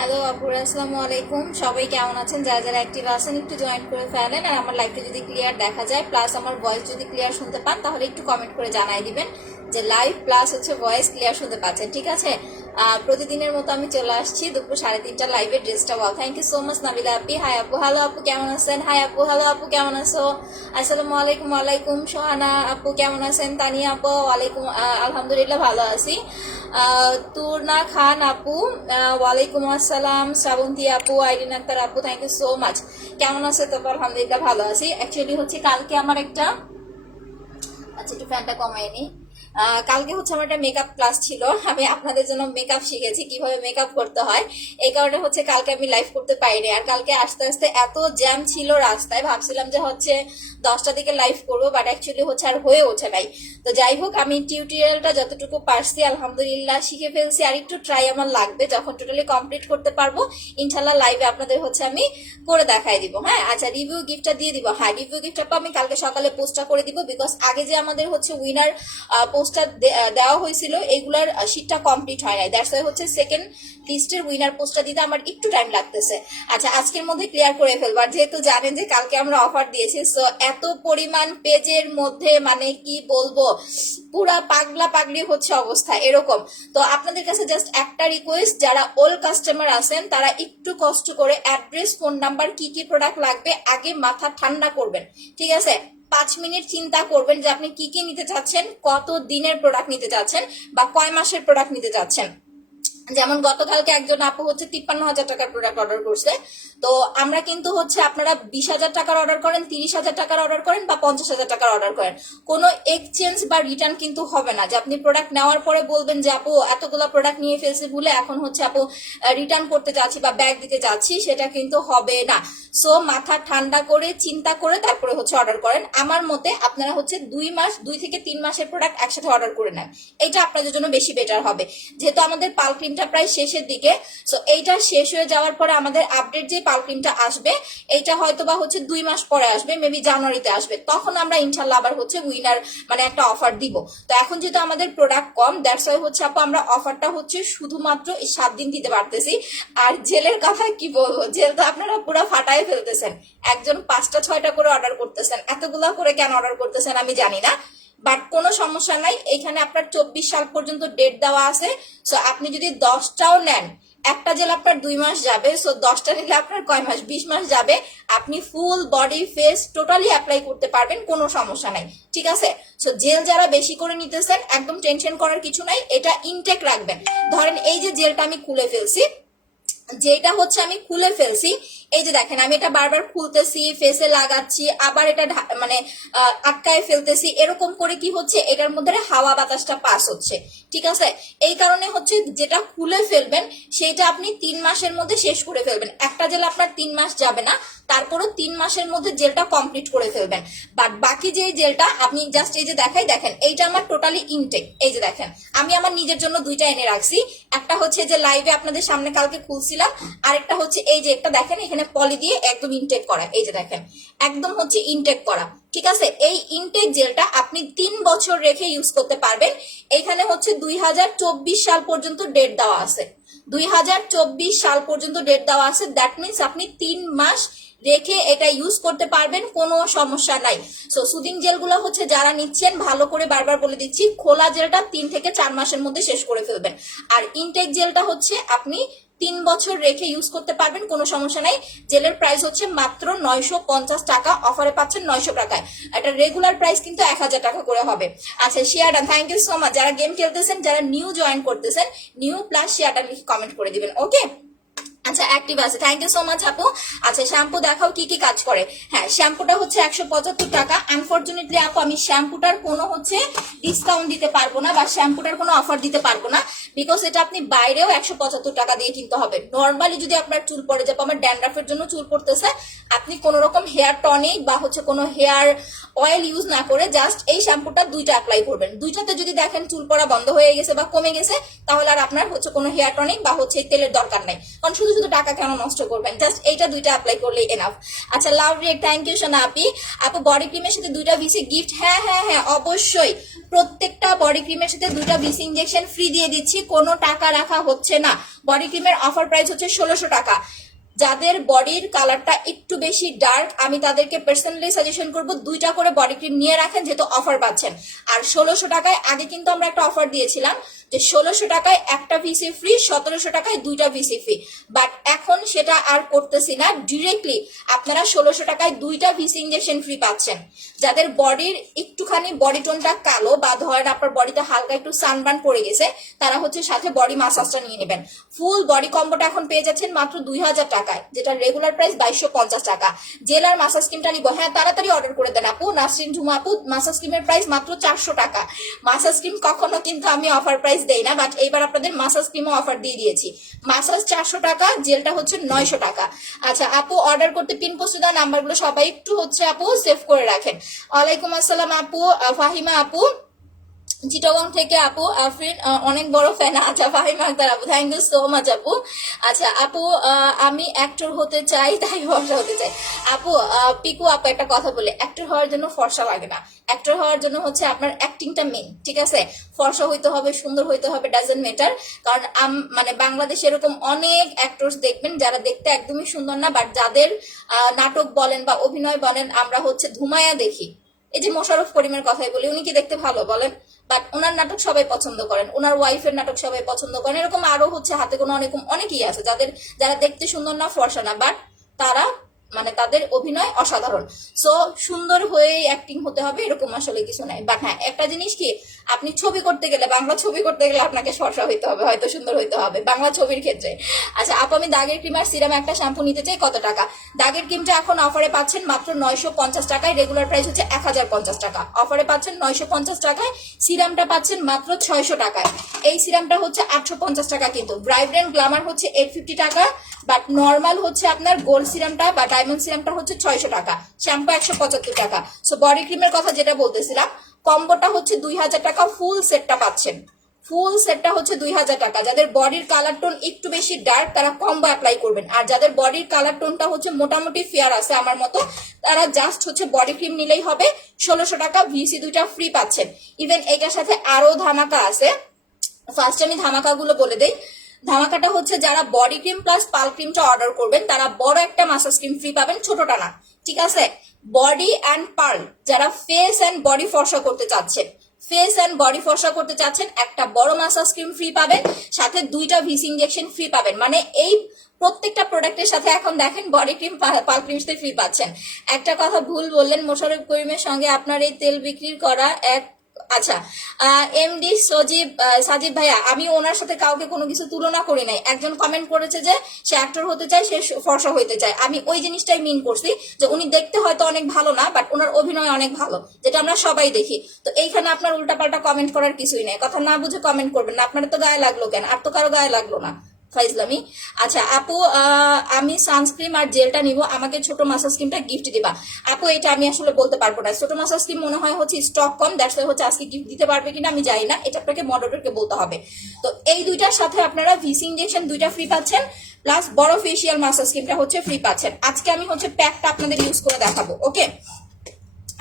Hello আপুরা, আসসালামু আলাইকুম। সবাই কেমন আছেন? যারা যারা অ্যাক্টিভ আছেন একটু জয়েন করে ফেলেন। আর আমার লাইভটা যদি ক্লিয়ার দেখা যায় প্লাস আমার ভয়েস যদি ক্লিয়ার শুনতে পান তাহলে একটু কমেন্ট করে জানাই দিবেন যে লাইভ প্লাস হচ্ছে ভয়েস ক্লিয়ার শুনতে পাচ্ছেন, ঠিক আছে? প্রতিদিনের মতো আমি চলে আসছি দুপুর 3:30 লাইভে। ড্রেসটা wow, thank you so much Nabila আপি। হাই আপু, হ্যালো আপু কেমন আছেন? হাই আপু, হ্যালো আপু কেমন আছো? আসসালামু আলাইকুম। ওয়ালাইকুম। সোহানা আপু কেমন আছেন? তানিয়া আপু ওয়ালাইকুম, আলহামদুলিল্লাহ ভালো আছি। তুরনা খান আপু ওয়ালাইকুম আসসালাম। শ্রাবন্তী আপু, আইরিন আক্তার আপু, থ্যাংক ইউ সো মাচ। কেমন আছে? তো আলহামদুলিল্লাহ ভালো আছি। অ্যাকচুয়ালি হচ্ছে কালকে আমার একটা, আচ্ছা একটু ফ্যানটা কমাই নি। কালকে হচ্ছে আমার একটা মেকআপ ক্লাস ছিল। আমি আপনাদের জন্য মেকআপ শিখেছি, কিভাবে মেকআপ করতে হয়। এই কারণে হচ্ছে কালকে আমি লাইভ করতে পারিনি। আর কালকে আস্তে আস্তে এত জ্যাম ছিল রাস্তায়, ভাবছিলাম যে হচ্ছে 10টার দিকে লাইভ করবো, বাট অ্যাকচুয়ালি হচ্ছে আর হয়ে ওঠে নাই। তো যাই হোক, আমি টিউটোরিয়ালটা যতটুকু পারছি আলহামদুলিল্লাহ শিখে ফেলছি। আর একটু ট্রাই আমার লাগবে, যখন টোটালি কমপ্লিট করতে পারবো ইনশাল্লাহ লাইভে আপনাদের হচ্ছে আমি করে দেখাই দিব। হ্যাঁ, আচ্ছা রিভিউ গিফটটা দিয়ে দিব। হ্যাঁ, রিভিউ গিফটটা আমি কালকে সকালে পোস্টটা করে দিব, বিকজ আগে যে আমাদের হচ্ছে উইনার পোস্টার দেওয়া হয়েছিল এগুলার শীটটা কমপ্লিট হয় নাই। দ্যাটস ওয়াই হচ্ছে সেকেন্ড লিস্টের উইনার পোস্টটা দিতে আমার একটু টাইম লাগতেছে। আচ্ছা, আজকের মধ্যে ক্লিয়ার করে ফেলবো। আর যেহেতু জানেন যে কালকে আমরা অফার দিয়েছি, সো এত পরিমাণ পেজের মধ্যে মানে কি বলবো, পুরা পাগলা পাগলি হচ্ছে অবস্থা এরকম। তো আপনাদের কাছে জাস্ট একটা রিকোয়েস্ট, যারা ওল্ড কাস্টমার আছেন তারা একটু কষ্ট করে অ্যাড্রেস, ফোন নাম্বার, কি কি প্রোডাক্ট লাগবে আগে মাথা ঠান্ডা করবেন, ঠিক আছে? 5 মিনিট চিন্তা করবেন যে আপনি কি কি নিতে চাচ্ছেন, কত দিনের প্রোডাক্ট নিতে চাচ্ছেন বা কয় মাসের প্রোডাক্ট নিতে চাচ্ছেন। যেমন গতকালকে একজন আপু হচ্ছে 53,000 টাকার প্রোডাক্ট অর্ডার করছে। তো আমরা কিন্তু হচ্ছে আপনারা 20,000 টাকার অর্ডার করেন, 30,000 টাকার অর্ডার করেন বা 50,000 টাকার অর্ডার করেন, কোনো এক্সচেঞ্জ বা রিটার্ন কিন্তু হবে না। যে আপনি প্রোডাক্ট নেওয়ার পরে বলবেন যে আপু এতগুলো প্রোডাক্ট নিয়ে ফেলছি ভুলে, এখন হচ্ছে আপু রিটার্ন করতে যাচ্ছি বা ব্যাগ দিতে যাচ্ছি, সেটা কিন্তু হবে না। সো মাথা ঠান্ডা করে চিন্তা করে তারপরে হচ্ছে অর্ডার করেন। আমার মতে আপনারা হচ্ছে 2 থেকে 3 মাসের প্রোডাক্ট একসাথে অর্ডার করে নেন, এটা আপনাদের জন্য বেশি বেটার হবে। যেহেতু আমাদের পালক্রিমটা প্রায় শেষের দিকে, সো এইটা শেষ হয়ে যাওয়ার পরে আমাদের আপডেট যে পালক্রিমটা আসবে এইটা হয়তো বা হচ্ছে 2 মাস পরে আসবে, মেবি জানুয়ারিতে আসবে। তখন আমরা ইনশাল্লাহ আবার হচ্ছে উইনার মানে একটা অফার দিব। তো এখন যেহেতু আমাদের প্রোডাক্ট কম, দ্যাটস ওয়াই হচ্ছে আপু আমরা অফারটা হচ্ছে শুধুমাত্র এই 7 দিন দিতে পারতেছি। আর জেলের কথা কি বলবো, জেল তো আপনারা পুরো ফাটায় ফেলতেছেন। একজন 5টা 6টা করে অর্ডার করতেছেন, এতগুলা করে কেন অর্ডার করতেছেন আমি জানি না, বাট কোনো সমস্যা নাই। এখানে আপনার 24 সাল পর্যন্ত ডেট দেওয়া আছে। সো আপনি যদি 10টাও নেন, একটা জেল আপনার 2 মাস যাবে, সো 10টা নিলে আপনার কয় মাস, 20 মাস যাবে। আপনি full body face totally apply করতে পারবেন, কোনো সমস্যা নাই, ঠিক আছে? সো জেল যারা বেশি করে নিতেছেন একদম টেনশন করার কিছু নাই, এটা ইনটেক রাখবেন। ধরেন এই যে জেলটা আমি খুলে ফেলছি, যেটা হচ্ছে আমি খুলে ফেলছি, এই যে দেখেন আমি এটা বারবার খুলতেছি, ফেসে লাগাচ্ছি, আবার এটা মানে আটকায় ফেলতেছি, এরকম করে কি হচ্ছে এটার মধ্যে হাওয়া বাতাসটা পাস হচ্ছে, ঠিক আছে? এই কারণে হচ্ছে যেটা খুলে ফেলবেন সেটা আপনি 3 মাসের মধ্যে শেষ করে ফেলবেন। একটা জেল আপনার 3 মাস যাবে না, তারপরও 3 মাসের মধ্যে জেলটা কমপ্লিট করে ফেলবেন। বাট বাকি যে জেলটা আপনি জাস্ট এই যে দেখাই, দেখেন এইটা আমার টোটালি ইনটেক। এই যে দেখেন আমি আমার নিজের জন্য 2টা এনে রাখছি, একটা হচ্ছে যে লাইভে আপনাদের সামনে কালকে খুলছিলাম, আরেকটা হচ্ছে এই যে একটা দেখেন এখানে পলি দিয়ে একদম ইনটেক করা, এই যে দেখেন একদম হচ্ছে ইনটেক করা, ঠিক আছে? এই ইনটেক জেলটা আপনি 3 বছর রেখে ইউজ করতে পারবেন। এখানে হচ্ছে 2024 সাল পর্যন্ত ডেট দেওয়া আছে, 2024 সাল পর্যন্ত ডেট দেওয়া আছে। দ্যাট মিনস আপনি 3 মাস রেখে এটা ইউজ করতে পারবেন, কোনো সমস্যা নাই। সো সুদিং জেলগুলো হচ্ছে যারা নিচ্ছেন ভালো করে বারবার বলে দিচ্ছি, খোলা জেলটা 3 থেকে 4 মাসের মধ্যে শেষ করে ফেলবেন। আর ইনটেক জেলটা হচ্ছে আপনি 3 বছর রেখে ইউজ করতে পারবেন, কোনো সমস্যা নাই। জেলের প্রাইস হচ্ছে মাত্র 950 টাকা, অফারে পাচ্ছেন 900 টাকায়। এটা রেগুলার প্রাইস কিন্তু 1000 টাকা করে হবে। আচ্ছা শিয়ারডান, থ্যাংক ইউ সো মাচ। যারা গেম খেলতেছেন, যারা নিউ জয়েন করতেছেন, নিউ প্লাস শিয়ারডান লিখে কমেন্ট করে দিবেন, ওকে? আচ্ছা অ্যাক্টিভ আছে, থ্যাংক ইউ সো মাচ আপু। আচ্ছা শ্যাম্পু দেখাও কি কি কাজ করে। হ্যাঁ, শ্যাম্পুটা হচ্ছে 175 টাকা। আনফরচুনেটলি আপু আমি শ্যাম্পুটার কোনো হচ্ছে ডিসকাউন্ট দিতে পারবো না বা শ্যাম্পুটার কোনো অফার দিতে পারবো না, বিকজ এটা আপনি বাইরেও 175 টাকা দিয়ে কিনতে হবে। নর্মালি যদি আপনার চুল পড়ে যাবে, আমার ড্যান্ড্রাফের জন্য চুল পড়তেছে, আপনি কোনো রকম হেয়ার টনিক বা হচ্ছে কোনো হেয়ার অয়েল ইউজ না করে জাস্ট এই শ্যাম্পুটা দুইটা অ্যাপ্লাই করবেন। দুইটাতে যদি দেখেন চুল পড়া বন্ধ হয়ে গেছে বা কমে গেছে, তাহলে আর আপনার হচ্ছে কোনো হেয়ার টনিক বা হচ্ছে তেলের দরকার নাই, কারণ শুধু শুধু টাকা কেন নষ্ট করবেন, জাস্ট এইটা দুইটা অ্যাপ্লাই করলেই এনাফ। আচ্ছা লাভ রেক, থ্যাংক ইউ সোনা আপি। আপু বডি ক্রিমের সাথে দুইটা ভিসি গিফট, হ্যাঁ হ্যাঁ হ্যাঁ অবশ্যই, প্রত্যেকটা বডি ক্রিমের সাথে দুইটা ভিসি ইনজেকশন ফ্রি দিয়ে দিচ্ছি, কোনো টাকা রাখা হচ্ছে না। বডি ক্রিমের অফার প্রাইস হচ্ছে 1600 টাকা। যাদের বডির কালারটা একটু বেশি ডার্ক, আমি তাদেরকে পার্সোনালি সাজেশন করব দুইটা করে বডি ক্রিম নিয়ে রাখেন, যেহেতু অফার পাচ্ছেন। আর 1600 টাকায় আগে কিন্তু আমরা একটা অফার দিয়েছিলাম যে 1600 টাকায় একটা ভিসি ফ্রি, 1700 টাকায় দুইটা ভিসি ফ্রি, বাট এখন সেটা আর করতেছি না। ডিরেক্টলি আপনারা 1600 টাকায় দুইটা ভিসি ইনজেকশন ফ্রি পাচ্ছেন। যাদের বডির একটুখানি বডি টোনটা কালো বা ধরেন আপনার বডিতে হালকা একটু সানবার্ন পড়ে গেছে, তারা হচ্ছে সাথে বডি মাসাজটা নিয়ে নেবেন। ফুল বডি কম্বোটা এখন পেয়ে যাচ্ছেন মাত্র 2000 টাকায়, যেটা রেগুলার প্রাইস 2250 টাকা। জেলার মাসাজ ক্রিমটা নিবো, হ্যাঁ তাড়াতাড়ি অর্ডার করে দেন আপু। নাসরিন ঝুমা আপু, মাসাজ ক্রিমের প্রাইস মাত্র 400 টাকা। মাসাজ ক্রিম কখনো কিন্তু আমি অফার প্রাইস দেই না, বাট এইবার আপনাদের মাসাজ ক্রিমও অফার দিয়ে দিয়েছি। মাসাজ 400 টাকা, জেলটা হচ্ছে 900 টাকা। আচ্ছা আপু অর্ডার করতে পিন পোস্টে দেওয়া নাম্বারগুলো সবাই একটু হচ্ছে আপু সেভ করে রাখেন। ওয়ালাইকুম আসসালাম আপু, ফাহিমা আপু চিটাগং থেকে আপু, আফরিন অনেক বড় ফ্যান। আচ্ছা ফাহিমা আক্তার আপু, থ্যাংক ইউ সো মাচ আপু। আচ্ছা আপু আমি অ্যাক্টর হতে চাই, তাই ফর্সা হতে চাই। আপু পিকু আপু একটা কথা বলে, অ্যাক্টর হওয়ার জন্য ফর্সা লাগে না, অ্যাক্টর হওয়ার জন্য হচ্ছে আপনার অ্যাক্টিংটা মেন, ঠিক আছে? ফর্সা হইতে হবে, সুন্দর হইতে হবে, ডাজন্ট ম্যাটার। কারণ মানে বাংলাদেশে এরকম অনেক অ্যাক্টরস দেখবেন যারা দেখতে একদমই সুন্দর না, বাট যাদের নাটক বলেন বা অভিনয় বলেন আমরা হচ্ছে ধুমায়া দেখি। এই যে মোশাররফ করিমের কথাই বলি, উনি কি দেখতে ভালো বলেন? বাট ওনার নাটক সবাই পছন্দ করেন, ওনার ওয়াইফের নাটক সবাই পছন্দ করেন। এরকম আরো হচ্ছে হাতে কোনো অনেকেই আছে যারা দেখতে সুন্দর না, ফর্সা না, বাট তারা মানে তাদের অভিনয় অসাধারণ। সো সুন্দর হয়ে অ্যাক্টিং হতে হবে এরকম আসলে কিছু নাই। বাট হ্যাঁ একটা জিনিস কি, আপনি ছবি করতে গেলে, বাংলা ছবি করতে গেলে আপনাকে ফর্সা হইতে হবে, হয়তো সুন্দর হইতে হবে বাংলা ছবির ক্ষেত্রে। আচ্ছা আপু আমি দাগের ক্রিম আর সিরাম একটা শ্যাম্পু নিতে চাই, কত টাকা? দাগের ক্রিমটা এখন অফারে পাচ্ছেন মাত্র 950 টাকায়, রেগুলার প্রাইস হচ্ছে 1050 টাকা। অফারে পাচ্ছেন 950 টাকায়। সিরামটা পাচ্ছেন মাত্র 600 টাকায়। এই সিরামটা হচ্ছে 850 টাকা, কিন্তু ভাইব্রেন্ট গ্ল্যামার হচ্ছে 850 টাকা, বাট নর্মাল হচ্ছে আপনার গোল্ড সিরামটা বা ডায়মন্ড সিরামটা হচ্ছে 600 টাকা, শ্যাম্পু 175 টাকা। সো বডি ক্রিমের কথা যেটা বলতেছিলাম, কম্বোটা হচ্ছে 2000 টাকা, ফুল সেটটা পাচ্ছেন। ফুল সেটটা হচ্ছে 2000 টাকা। যাদের বডির কালার টোন একটু বেশি ডার্ক তারা কম্বো অ্যাপ্লাই করবেন, আর যাদের বডির কালার টোনটা হচ্ছে মোটামুটি ফেয়ার আছে আমার মতো, তারা জাস্ট হচ্ছে বডি ক্রিম নিলেই হবে। 1600 টাকা, ভিসি দুইটা ফ্রি পাচ্ছেন। ইভেন এটার সাথে আরো ধামাকা আছে। ফার্স্ট আমি ধামাকাগুলো বলে দেই। ধামাকাটা হচ্ছে যারা বডি ক্রিম প্লাস পাল ক্রিমটা অর্ডার করবেন তারা বড় একটা মাসাজ ক্রিম ফ্রি পাবেন, ছোটটা না, ঠিক আছে? বডি অ্যান্ড পার্ল যারা ফেস অ্যান্ড বডি ফর্সা করতে চাচ্ছেন, ফেস অ্যান্ড বডি ফর্সা করতে চাচ্ছেন, একটা বড় মাসাজ ক্রিম ফ্রি পাবেন, সাথে দুইটা ভিসি ইনজেকশন ফ্রি পাবেন। মানে এই প্রত্যেকটা প্রোডাক্টের সাথে এখন দেখেন বডি ক্রিম পাল ক্রিম সাথে ফ্রি পাচ্ছেন। একটা কথা ভুল বললেন, মোশাররফ করিমের সঙ্গে আপনার এই তেল বিক্রির করা এক, আচ্ছা এমডি সাজিব ভাইয়া, আমি ওনার সাথে কাউকে কোনো কিছু তুলনা করি নাই। একজন কমেন্ট করেছে যে সে অ্যাক্টর হতে চায়, সে ফর্সা হইতে চায়, আমি ওই জিনিসটাই মিন করছি যে উনি দেখতে হয়তো অনেক ভালো না, বাট ওনার অভিনয় অনেক ভালো, যেটা আমরা সবাই দেখি। তো এইখানে আপনার উল্টাপাল্টা কমেন্ট করার কিছুই নেই, কথা না বুঝে কমেন্ট করবেন না। আপনার তো গায়ে লাগলো কেন? আর তো কারো গায়ে লাগলো না, ফাইজলামি। আচ্ছা আপু আমি সানস্ক্রিন আর জেলটা নিব, আমাকে ছোট মাসাজ ক্রিমটা গিফট দিবা। আপু এটা আমি আসলে বলতে পারবো না, ছোট মাসাজ ক্রিম মনে হয় হচ্ছে স্টক কম, দ্যাটস ওয়াই হচ্ছে আজকে গিফট দিতে পারবে কিনা আমি জানি না, এটা আপনাকে মডারেটরকে বলতে হবে। তো এই দুইটার সাথে আপনারা ভিসি ইনজেকশন দুইটা ফ্রি পাচ্ছেন, প্লাস বড় ফেসিয়াল মাসাজ ক্রিমটা হচ্ছে ফ্রি পাচ্ছেন। আজকে আমি হচ্ছে প্যাকটা আপনাদের ইউজ করে দেখাবো, ওকে?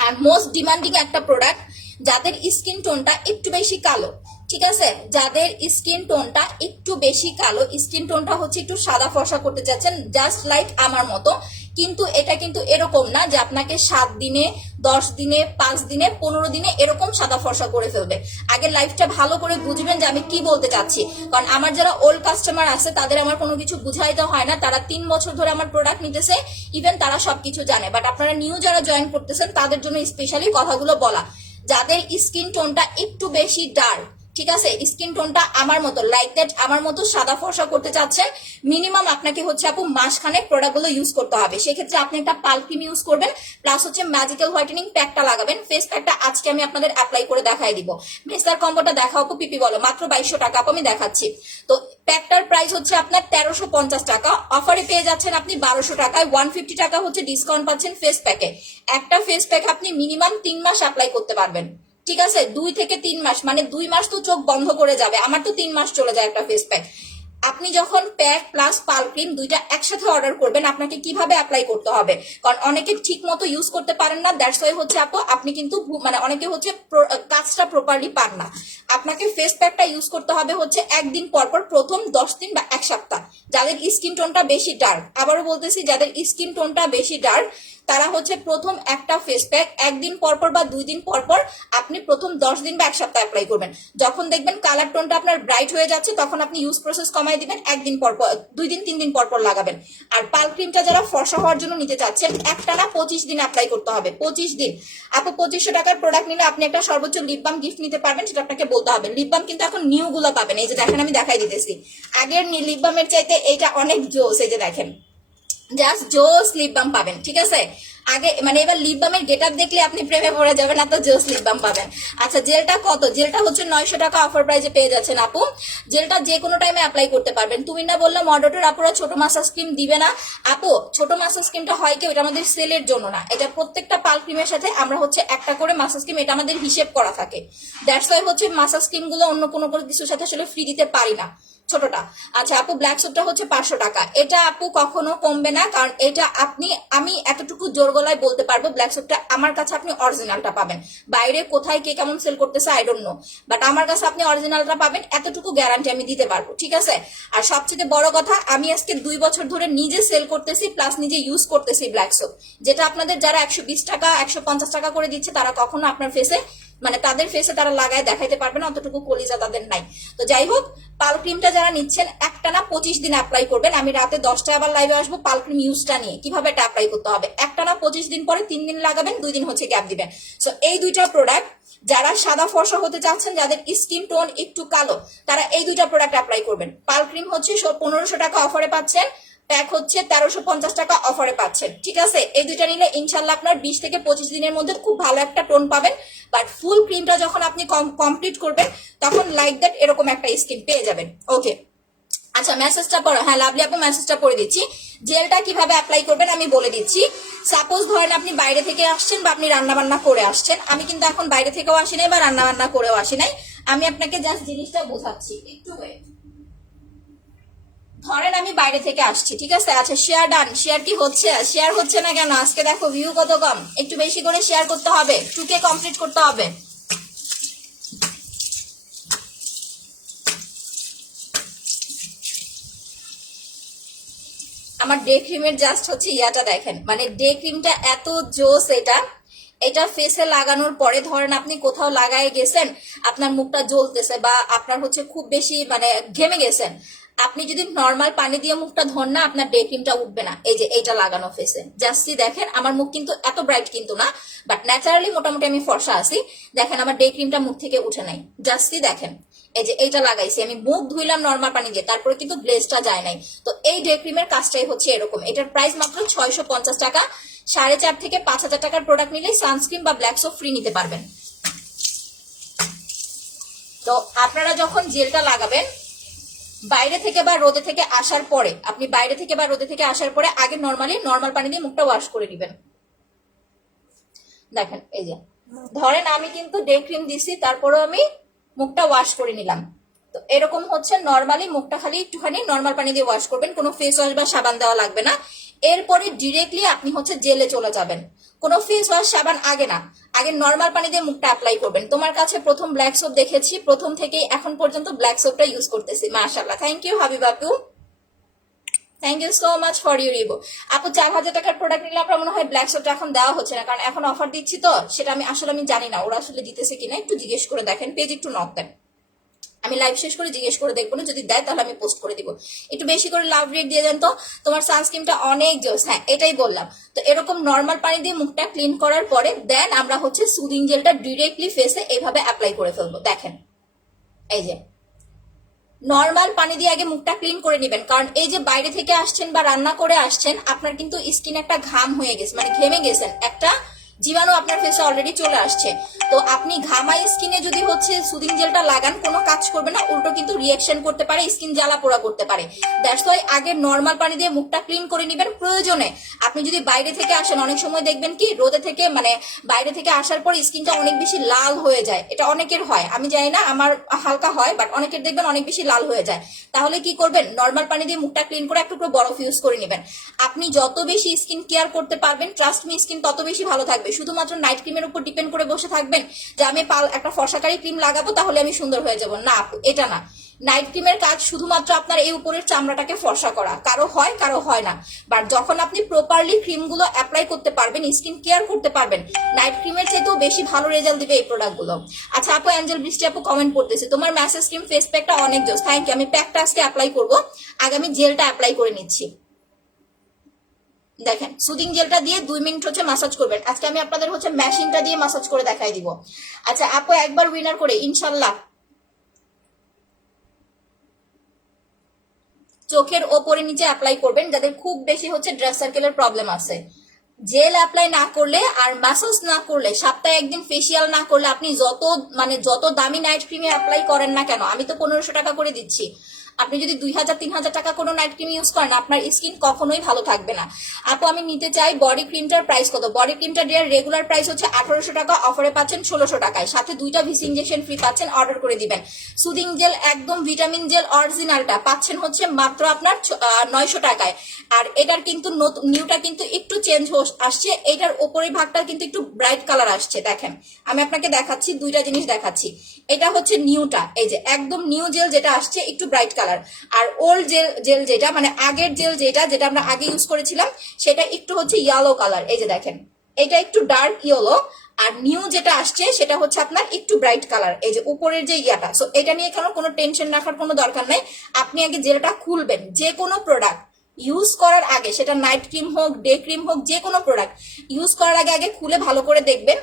আর মোস্ট ডিমান্ডিং একটা প্রোডাক্ট যাদের স্কিন টোনটা একটু বেশি কালো, ঠিক আছে? যাদের স্কিন টোনটা একটু বেশি কালো, স্কিন টোনটা হচ্ছে একটু সাদা ফর্সা করতে চাচ্ছেন, জাস্ট লাইক আমার মতো, কিন্তু এটা কিন্তু এরকম না যে আপনাকে 7 দিনে 10 দিনে 5 দিনে 15 দিনে এরকম সাদা ফর্সা করে ফেলবে। আগে লাইফটা ভালো করে বুঝবেন যে আমি কি বলতে চাচ্ছি, কারণ আমার যারা ওল্ড কাস্টমার আছে তাদের আমার কোনো কিছু বুঝাইতে হয় না, তারা 3 বছর ধরে আমার প্রোডাক্ট নিতেছে, ইভেন তারা সবকিছু জানে। বাট আপনারা নিউ যারা জয়েন করতেছেন তাদের জন্য স্পেশালি কথাগুলো বলা। যাদের স্কিন টোনটা একটু বেশি ডার্ক, ঠিক আছে, স্কিন টোনটা আমার মতো লাইক দ্যাট আমার মতো সাদা ফর্সা করতে চাচ্ছেন, মিনিমাম আপনাকে হচ্ছে আপু মাসখানেক প্রোডাক্টগুলো ইউজ করতে হবে। সেক্ষেত্রে আপনি একটা পাল ক্রিম ইউজ করবেন, প্লাস হচ্ছে ম্যাজিক্যাল হোয়াইটেনিং প্যাকটা লাগাবেন। ফেস প্যাকটা আজকে আমি আপনাদের অ্যাপ্লাই করে দেখাই দিব। মেসার কম্বোটা দেখাও আপু, পিপি বলো, মাত্র 2200 টাকা আপু আমি দেখাচ্ছি। তো প্যাকটার প্রাইস হচ্ছে আপনার 1350 টাকা, অফারে পেয়ে যাচ্ছেন আপনি 1200 টাকায়। 150 টাকা হচ্ছে ডিসকাউন্ট পাচ্ছেন ফেস প্যাকে। একটা ফেস প্যাক আপনি মিনিমাম 3 মাস অ্যাপ্লাই করতে পারবেন। ঠিক আছে, 2 থেকে 3 মাস, মানে 2 মাস তো চোখ বন্ধ করে যাবে, আমার তো 3 মাস চলে যায় একটা ফেস প্যাক। আপনি যখন প্যাক প্লাস পাল ক্রিম দুইটা একসাথে অর্ডার করবেন, আপনাকে কিভাবে অ্যাপ্লাই করতে হবে, কারণ অনেকে ঠিক মতো ইউজ করতে পারেন না, দ্যাটস ওয়াই হচ্ছে আপু আপনি কিন্তু মানে অনেকে হচ্ছে কাজটা প্রপারলি পান না। আপনাকে ফেস প্যাকটা ইউজ করতে হবে হচ্ছে একদিন পরপর, প্রথম 10 দিন বা 1 সপ্তাহ। যাদের স্কিন টোনটা বেশি ডার্ক, আবারও বলতেছি যাদের স্কিন টোনটা বেশি ডার্ক, তারা হচ্ছে প্রথম একটা ফেস প্যাক একদিন পরপর বা 2 দিন পরপর আপনি প্রথম 10 দিন বা 1 সপ্তাহ অ্যাপ্লাই করবেন। যখন দেখবেন কালার টোনটা আপনার ব্রাইট হয়ে যাচ্ছে, তখন আপনি ইউজ প্রসেস কমাই দিবেন, একদিন পরপর 2 দিন 3 দিন পরপর লাগাবেন। আর পাল ক্রিমটা যারা ফর্সা হওয়ার জন্য নিতে চাচ্ছেন, একটানা 25 দিন অ্যাপ্লাই করতে হবে। 25 দিন আপু 2500 টাকার প্রোডাক্ট নিলে আপনি একটা সর্বোচ্চ লিপ বাম গিফট নিতে পারবেন, সেটা আপনাকে বলতে হবে। লিপ বাম কিন্তু এখন নিউ গুলো পাবেন, এই যে দেখেন আমি দেখাই দিতেছি। আগের লিপ বামের চাইতে এইটা অনেক জোস, এই যে দেখেন জাস্ট জোস লিপ বাম পাবেন। ঠিক আছে, আগে মানে এবার লিপ বামের গেটআপ দেখলে আপনি প্রেমে পড়ে যাবেন, এত জোস লিপ বাম পাবেন। আচ্ছা, জেলটা কত? জেলটা হচ্ছে 900 টাকা অফার প্রাইসে পেয়ে যাচ্ছেন আপু। জেলটা যে কোনো টাইমে অ্যাপ্লাই করতে পারবেন। তুমি না বললে মডারেটর আপুরা ছোট মাসাজ ক্রিম দিবে না? আপু ছোট মাসাজ ক্রিমটা হয় কি, এটা আমাদের সেলের জন্য না, এটা প্রত্যেকটা পাল ক্রিমের সাথে আমরা হচ্ছে একটা করে মাসাজ ক্রিম, এটা আমাদের হিসেব করা থাকে। দ্যাটস ওয়াই হচ্ছে মাসাজ ক্রিম গুলো অন্য কোনো কিছুর সাথে আসলে ফ্রি দিতে পারি না, ছোটটা। আচ্ছা আপু, ব্ল্যাক সোপটা হচ্ছে 500 টাকা। এটা আপু কখনো কমবে না, কারণ এটা আমি এতটুকু জোর গলায় বলতে পারবো, ব্ল্যাক সোপটা আমার কাছে আপনি অরিজিনালটা পাবেন। বাইরে কোথায় কে কেমন সেল করতেছে আই ডোন্ট নো, বাট আমার কাছে আপনি অরিজিনালটা পাবেন, এতটুকু গ্যারান্টি আমি দিতে পারবো। ঠিক আছে, আর সবচেয়ে বড় কথা, আমি আজকে 2 বছর ধরে নিজে সেল করতেছি, প্লাস নিজে ইউজ করতেছি ব্ল্যাক সোপ, যেটা আপনাদের যারা 120 টাকা 150 টাকা করে দিচ্ছে, তারা কখনো আপনার ফেসে মানে তাদের ফেসে তারা লাগায় দেখাইতে পারবে না, অতটুকু কলিজা তাদের নাই। তো যাই হোক, পাল ক্রিমটা যারা নিচ্ছেন একটানা 25 দিন অ্যাপ্লাই করবেন। আমি রাতে 10টায় আবার লাইভে আসবো পাল ক্রিম ইউজটা নিয়ে, কিভাবে এটা অ্যাপ্লাই করতে হবে। একটানা 25 দিন পরে 3 দিন লাগাবেন, 2 দিন হচ্ছে গ্যাপ দিবেন। সো এই দুইটা প্রোডাক্ট যারা সাদা ফর্সা হতে চাচ্ছেন, যাদের স্কিন টোন একটু কালো, তারা এই দুইটা প্রোডাক্ট অ্যাপ্লাই করবেন। পাল ক্রিম হচ্ছে 1500 টাকা অফারে পাচ্ছেন, প্যাক হচ্ছে 1350 টাকা অফারে পাচ্ছেন। ঠিক আছে, এই দুইটা নিলে ইনশাল্লাহ আপনার 20 থেকে 25 দিনের মধ্যে খুব ভালো একটা টোন পাবেন। বাট ফুল ক্রিমটা যখন আপনি কমপ্লিট করবেন, তখন লাইক দ্যাট এরকম একটা স্কিন পেয়ে যাবেন। ওকে, আচ্ছা মেসেজটা পড়ো। হ্যাঁ লাভলি আপু, মেসেজটা পড়ে দিচ্ছি। জেলটা কিভাবে অ্যাপ্লাই করবেন আমি বলে দিচ্ছি। সাপোজ ধরেন আপনি বাইরে থেকে আসছেন বা আপনি রান্না বান্না করে আসছেন, আমি কিন্তু এখন বাইরে থেকেও আসি নাই বা রান্না বান্না করেও আসি নাই, আমি আপনাকে জাস্ট জিনিসটা বোঝাচ্ছি, একটু ওয়েট। ধরেন আমি বাইরে থেকে আসছি, ঠিক আছে। আচ্ছা শেয়ার ডান, শেয়ার কি হচ্ছে? শেয়ার হচ্ছে না কেন? আজকে দেখো ভিউ কত কম, একটু বেশি করে শেয়ার করতে হবে, 2K কমপ্লিট করতে হবে। আমার ডে ক্রিমের জাস্ট হচ্ছে ইয়াটা দেখেন, মানে ডে ক্রিমটা এত জোস। এটা ফেসে লাগানোর পরে ধরেন আপনি কোথাও লাগায় গেছেন, আপনার মুখটা জ্বলতেছে বা আপনার হচ্ছে খুব বেশি মানে ঘেমে গেছেন, আপনি যদি নর্মাল পানি দিয়ে মুখটা ধর না, আপনার ডে ক্রিমটা উঠবে না। এই যে এইটা লাগানো ফেসে জাস্টই দেখেন, আমার মুখ কিন্তু এত ব্রাইট কিন্তু না, বাট ন্যাচারালি মোটামুটি আমি ফর্সা আছি। দেখেন আমার ডে ক্রিমটা মুখ থেকে উঠে নাই, জাস্টই দেখেন। এই যে এইটা লাগাইছি, আমি মুখ ধুইলাম নর্মাল পানি দিয়ে, তারপরে কিন্তু গ্লেজটা যায় নাই। তো এই ডে ক্রিমের কাজটাই হচ্ছে এরকম। এটার প্রাইস মাত্র 650 টাকা। 4.5 থেকে 5000 টাকার প্রোডাক্ট নিলে সানস্ক্রিন বা ব্ল্যাক সোপ ফ্রি নিতে পারবেন। তো আপনারা যখন জেলটা লাগাবেন, বাইরে থেকে বা রোদে থেকে আসার পরে, আপনি বাইরে থেকে বা রোদে থেকে আসার পরে আগে নর্মাল পানি দিয়ে মুখটা ওয়াশ করে দিবেন। দেখেন এই যে ধরেন আমি কিন্তু ডে ক্রিম দিছি, তারপরেও আমি মুখটা ওয়াশ করে নিলাম। তো এরকম হচ্ছে নর্মালি মুখটা খালি একটুখানি নর্মাল পানি দিয়ে ওয়াশ করবেন, কোনো ফেস ওয়াশ বা সাবান দেওয়া লাগবে না। এরপরে ডিরেক্টলি আপনি হচ্ছে জেলে চলে যাবেন, কোনো ফেস ওয়াশ সাবান আগে না, আগে নর্মাল পানি দিয়ে মুখটা অ্যাপ্লাই করবেন। তোমার কাছে প্রথম ব্ল্যাক সোপ দেখেছি, প্রথম থেকেই এখন পর্যন্ত ব্ল্যাক সোপটা ইউজ করতেছি, মাশাআল্লাহ। থ্যাংক ইউ হাবিব আপু, thank you so much for your review. আপু 4000 টাকার প্রোডাক্ট নিলে আপনার মনে হয় ব্ল্যাক সোপটা এখন দেওয়া হচ্ছে না, কারণ এখন অফার দিচ্ছি, তো সেটা আমি জানি না ওরা আসলে দিতেছে কিনা, একটু জিজ্ঞেস করে দেখেন, পেজ একটু নক দেন। আমি লাইভ শেষ করে জিজ্ঞেস করে দেখবো না, যদি দেয় তাহলে আমি পোস্ট করে দিব। একটু বেশি করে লাভ রেট দিয়ে দেন তো, তোমার সানস্ক্রিনটা অনেক জোস। হ্যাঁ এটাই বললাম। তো এরকম নর্মাল পানি দিয়ে মুখটা ক্লিন করার পরে দেন আমরা হচ্ছে সুদিং জেলটা ডিরেক্টলি ফেসে এইভাবে অ্যাপ্লাই করে ফেলবো। দেখেন এই যে নর্মাল পানি দিয়ে আগে মুখটা ক্লিন করে নেবেন, কারণ এই যে বাইরে থেকে আসছেন বা রান্না করে আসছেন, আপনার কিন্তু স্কিন একটা ঘাম হয়ে গেছে, মানে ঘেমে গেছেন, একটা জীবাণু আপনার ফেসে অলরেডি চলে আসছে। তো আপনি ঘামাই স্কিনে যদি হচ্ছে সুদিং জেলটা লাগান, কোনো কাজ করবে না, উল্টো কিন্তু রিয়াকশন করতে পারে, স্কিন জ্বালা পোড়া করতে পারে। দ্যাটস ওয়াই আগে নর্মাল পানি দিয়ে মুখটা ক্লিন করে নেবেন। প্রয়োজনে আপনি যদি বাইরে থেকে আসেন, অনেক সময় দেখবেন কি রোদে থেকে মানে বাইরে থেকে আসার পর স্কিনটা অনেক বেশি লাল হয়ে যায়, এটা অনেকের হয়, আমি জানি না, আমার হালকা হয়, বাট অনেকের দেখবেন অনেক বেশি লাল হয়ে যায়। তাহলে কি করবেন, নর্মাল পানি দিয়ে মুখটা ক্লিন করে একটু করে বরফ ইউজ করে নেবেন। আপনি যত বেশি স্কিন কেয়ার করতে পারবেন, ট্রাস্ট মি, স্কিন তত বেশি ভালো থাকবে। শুধুমাত্র নাইট ক্রিমের উপর ডিপেন্ড করে বসে থাকবেন যে আমি একটা ফর্সাকারী ক্রিম লাগাবো তাহলে আমি সুন্দর হয়ে যাব, না, এটা না। নাইট ক্রিমের কাজ শুধুমাত্র আপনার এই উপরের চামড়াটাকে ফর্সা করা, কারো হয় কারো হয় না, বাট যখন আপনি প্রপারলি ক্রিমগুলো অ্যাপ্লাই করতে পারবেন, স্কিন কেয়ার করতে পারবেন, নাইট ক্রিমের চাইতেও বেশি ভালো রেজাল্ট দিবে এই প্রোডাক্টগুলো। আচ্ছা আপু, অ্যাঞ্জেল বৃষ্টি আপু কমেন্ট করতেছে তোমার ম্যাসেজ ক্রিম ফেস প্যাকটা অনেক জোস, থ্যাংক ইউ। আমি প্যাকটা আজকে অ্যাপ্লাই করবো, আগে আমি জেলটা অ্যাপ্লাই করে নিচ্ছি। দেখেন সুদিং জেলটা দিয়ে 2 মিনিট হচ্ছে মাসাজ করবেন। আজকে আমি আপনাদের হচ্ছে মেশিনটা দিয়ে মাসাজ করে দেখাই দিব। আচ্ছা আপু, একবার উইনার করে ইনশাল্লাহ চোখের ওপরে নিচে অ্যাপ্লাই করবেন যাদের খুব বেশি হচ্ছে ড্রাগ সার্কেলের প্রবলেম আছে। জেল অ্যাপ্লাই না করলে আর ম্যাসাজ না করলে, সপ্তাহে একদিন ফেসিয়াল না করলে, আপনি যত দামি নাইট ক্রিমে অ্যাপ্লাই করেন না কেন, আমি তো 1500 টাকা করে দিচ্ছি, আপনি যদি 2000-3000 টাকা কোনো নাইট ক্রিম ইউজ করেন, আপনার স্কিন কখনোই ভালো থাকবে না। আপু আমি নিতে চাই বডি ক্রিমটার প্রাইস কত? বডি ক্রিমটার রেগুলার প্রাইস হচ্ছে 1800 টাকা, অফারে পাচ্ছেন 1600 টাকায়, সাথে 2টা ভিসি ইঞ্জেকশন ফ্রি পাচ্ছেন, অর্ডার করে দিবেন। সুদিং জেল একদম ভিটামিন জেল অরিজিনালটা পাচ্ছেন হচ্ছে মাত্র আপনার 900 টাকায়। আর এটার কিন্তু নিউটা কিন্তু একটু চেঞ্জ আসছে, এটার উপরের ভাগটা কিন্তু একটু ব্রাইট কালার আসছে। দেখেন আমি আপনাকে দেখাচ্ছি, 2টা জিনিস দেখাচ্ছি। এটা হচ্ছে নিউটা, এই যে একদম নিউ জেল যেটা আসছে একটু ব্রাইট কালার, আর ওল্ড জেল যেটা মানে আগের জেল যেটা আমরা আগে ইউজ করেছিলাম সেটা একটু হচ্ছে ইয়েলো কালার। এই যে দেখেন এটা একটু ডার্ক ইয়েলো, আর নিউ যেটা আসছে সেটা হচ্ছে আপনার একটু ব্রাইট কালার, এই যে উপরের যে ইয়াটা। সো এটা নিয়ে কোনো টেনশন রাখার কোনো দরকার নাই। আপনি আগে জেলটা খুলবেন, যে কোনো প্রোডাক্ট ইউজ করার আগে, সেটা নাইট ক্রিম হোক, ডে ক্রিম হোক, যে কোনো প্রোডাক্ট ইউজ করার আগে আগে খুলে ভালো করে দেখবেন,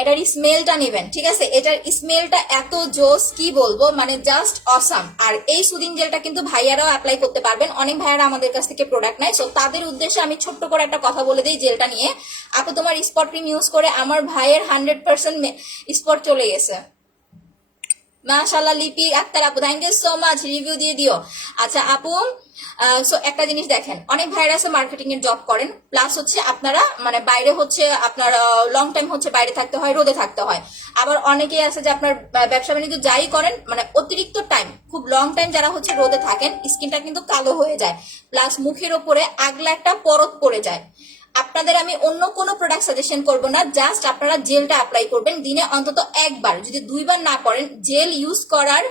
এটার স্মেলটা নেবেন, ঠিক আছে? এটার স্মেলটা এত জোস, কি বলবো, মানে জাস্ট অসাম। আর এই সুদিং জেলটা কিন্তু ভাইয়ারাও অ্যাপ্লাই করতে পারবেন, অনেক ভাইয়ারা আমাদের কাছ থেকে প্রোডাক্ট নেয়, সো তাদের উদ্দেশ্যে আমি ছোট্ট করে একটা কথা বলে দিই জেলটা নিয়ে। আপু তোমার স্পট ক্রিম ইউজ করে আমার ভাইয়ের 100% স্পট চলে গেছে। মাশাআল্লাহ লিপি আক্তার আপু, thank you so much, review দিয়ে দিও। আচ্ছা আপু, সো একটা জিনিস দেখেন, অনেক ভাইরা আছে মার্কেটিং এর জব করেন, প্লাস হচ্ছে আপনারা মানে বাইরে হচ্ছে আপনার লং টাইম হচ্ছে বাইরে থাকতে হয়, রোদে থাকতে হয়। আবার অনেকেই আছে যে আপনার ব্যবসা বাণিজ্য যাই করেন, মানে অতিরিক্ত টাইম, খুব লং টাইম যারা হচ্ছে রোদে থাকেন, স্কিনটা কিন্তু কালো হয়ে যায়, প্লাস মুখের ওপরে আগলা একটা পরত পড়ে যায়। আপনাদের আমি অন্য কোনো প্রোডাক্ট সাজেশন করব না, জাস্ট আপনারা জেলটা অ্যাপ্লাই করবেন দিনে অন্তত একবার, যদি 2বার না করেন। জেল ইউজ করার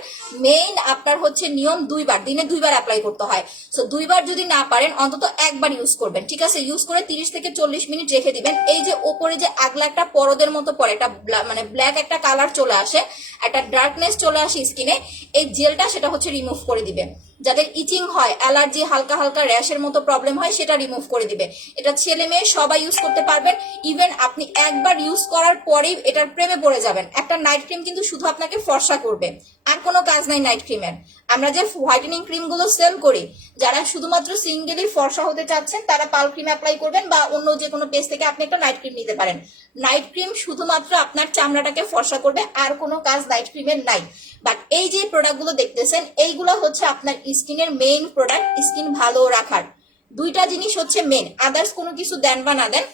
মেইন আপনার হচ্ছে নিয়ম 2বার, দিনে 2বার অ্যাপ্লাই করতে হয়। সো 2বার যদি না পারেন অন্তত একবার ইউজ করবেন, ঠিক আছে? ইউজ করে 30 থেকে 40 মিনিট রেখে দিবেন। এই যে ওপরে যে আগলা একটা পরদের মতো পরে, একটা মানে ব্ল্যাক একটা কালার চলে আসে, একটা ডার্কনেস চলে আসে স্কিনে, এই জেলটা সেটা হচ্ছে রিমুভ করে দিবে। যাদের ইচিং হয়, অ্যালার্জি, হালকা হালকা র্যাশের মতো প্রবলেম হয়, সেটা রিমুভ করে দিবে। এটা ছেলে মেয়ে সবাই ইউজ করতে পারবেন। ইভেন আপনি একবার ইউজ করার পরেই এটার প্রেমে পড়ে যাবেন। একটা নাইট ক্রিম কিন্তু শুধু আপনাকে ফর্সা করবে, আর কোনো কাজ নাই নাইট ক্রিমের। আমরা যে হোয়াইটেনিং ক্রিম গুলো সেল করি, যারা শুধুমাত্র সিঙ্গেলি ফর্সা হতে চাচ্ছেন তারা পাল ক্রিম অ্যাপ্লাই করবেন, বা অন্য যে কোনো পেজ থেকে আপনি একটা নাইট ক্রিম নিতে পারেন। নাইট ক্রিম শুধুমাত্র আপনার চামড়াটাকে ফর্সা করবে, আর কোনো কাজ নাইট ক্রিমের নাই। বাট এই যে প্রোডাক্টগুলো দেখতেছেন, এইগুলো হচ্ছে আপনার স্কিনের মেইন প্রোডাক্ট, স্কিন ভালো রাখার 2টা জিনিস হচ্ছে মেইন। আদার্স কোনো কিছু দেন বা না দেন,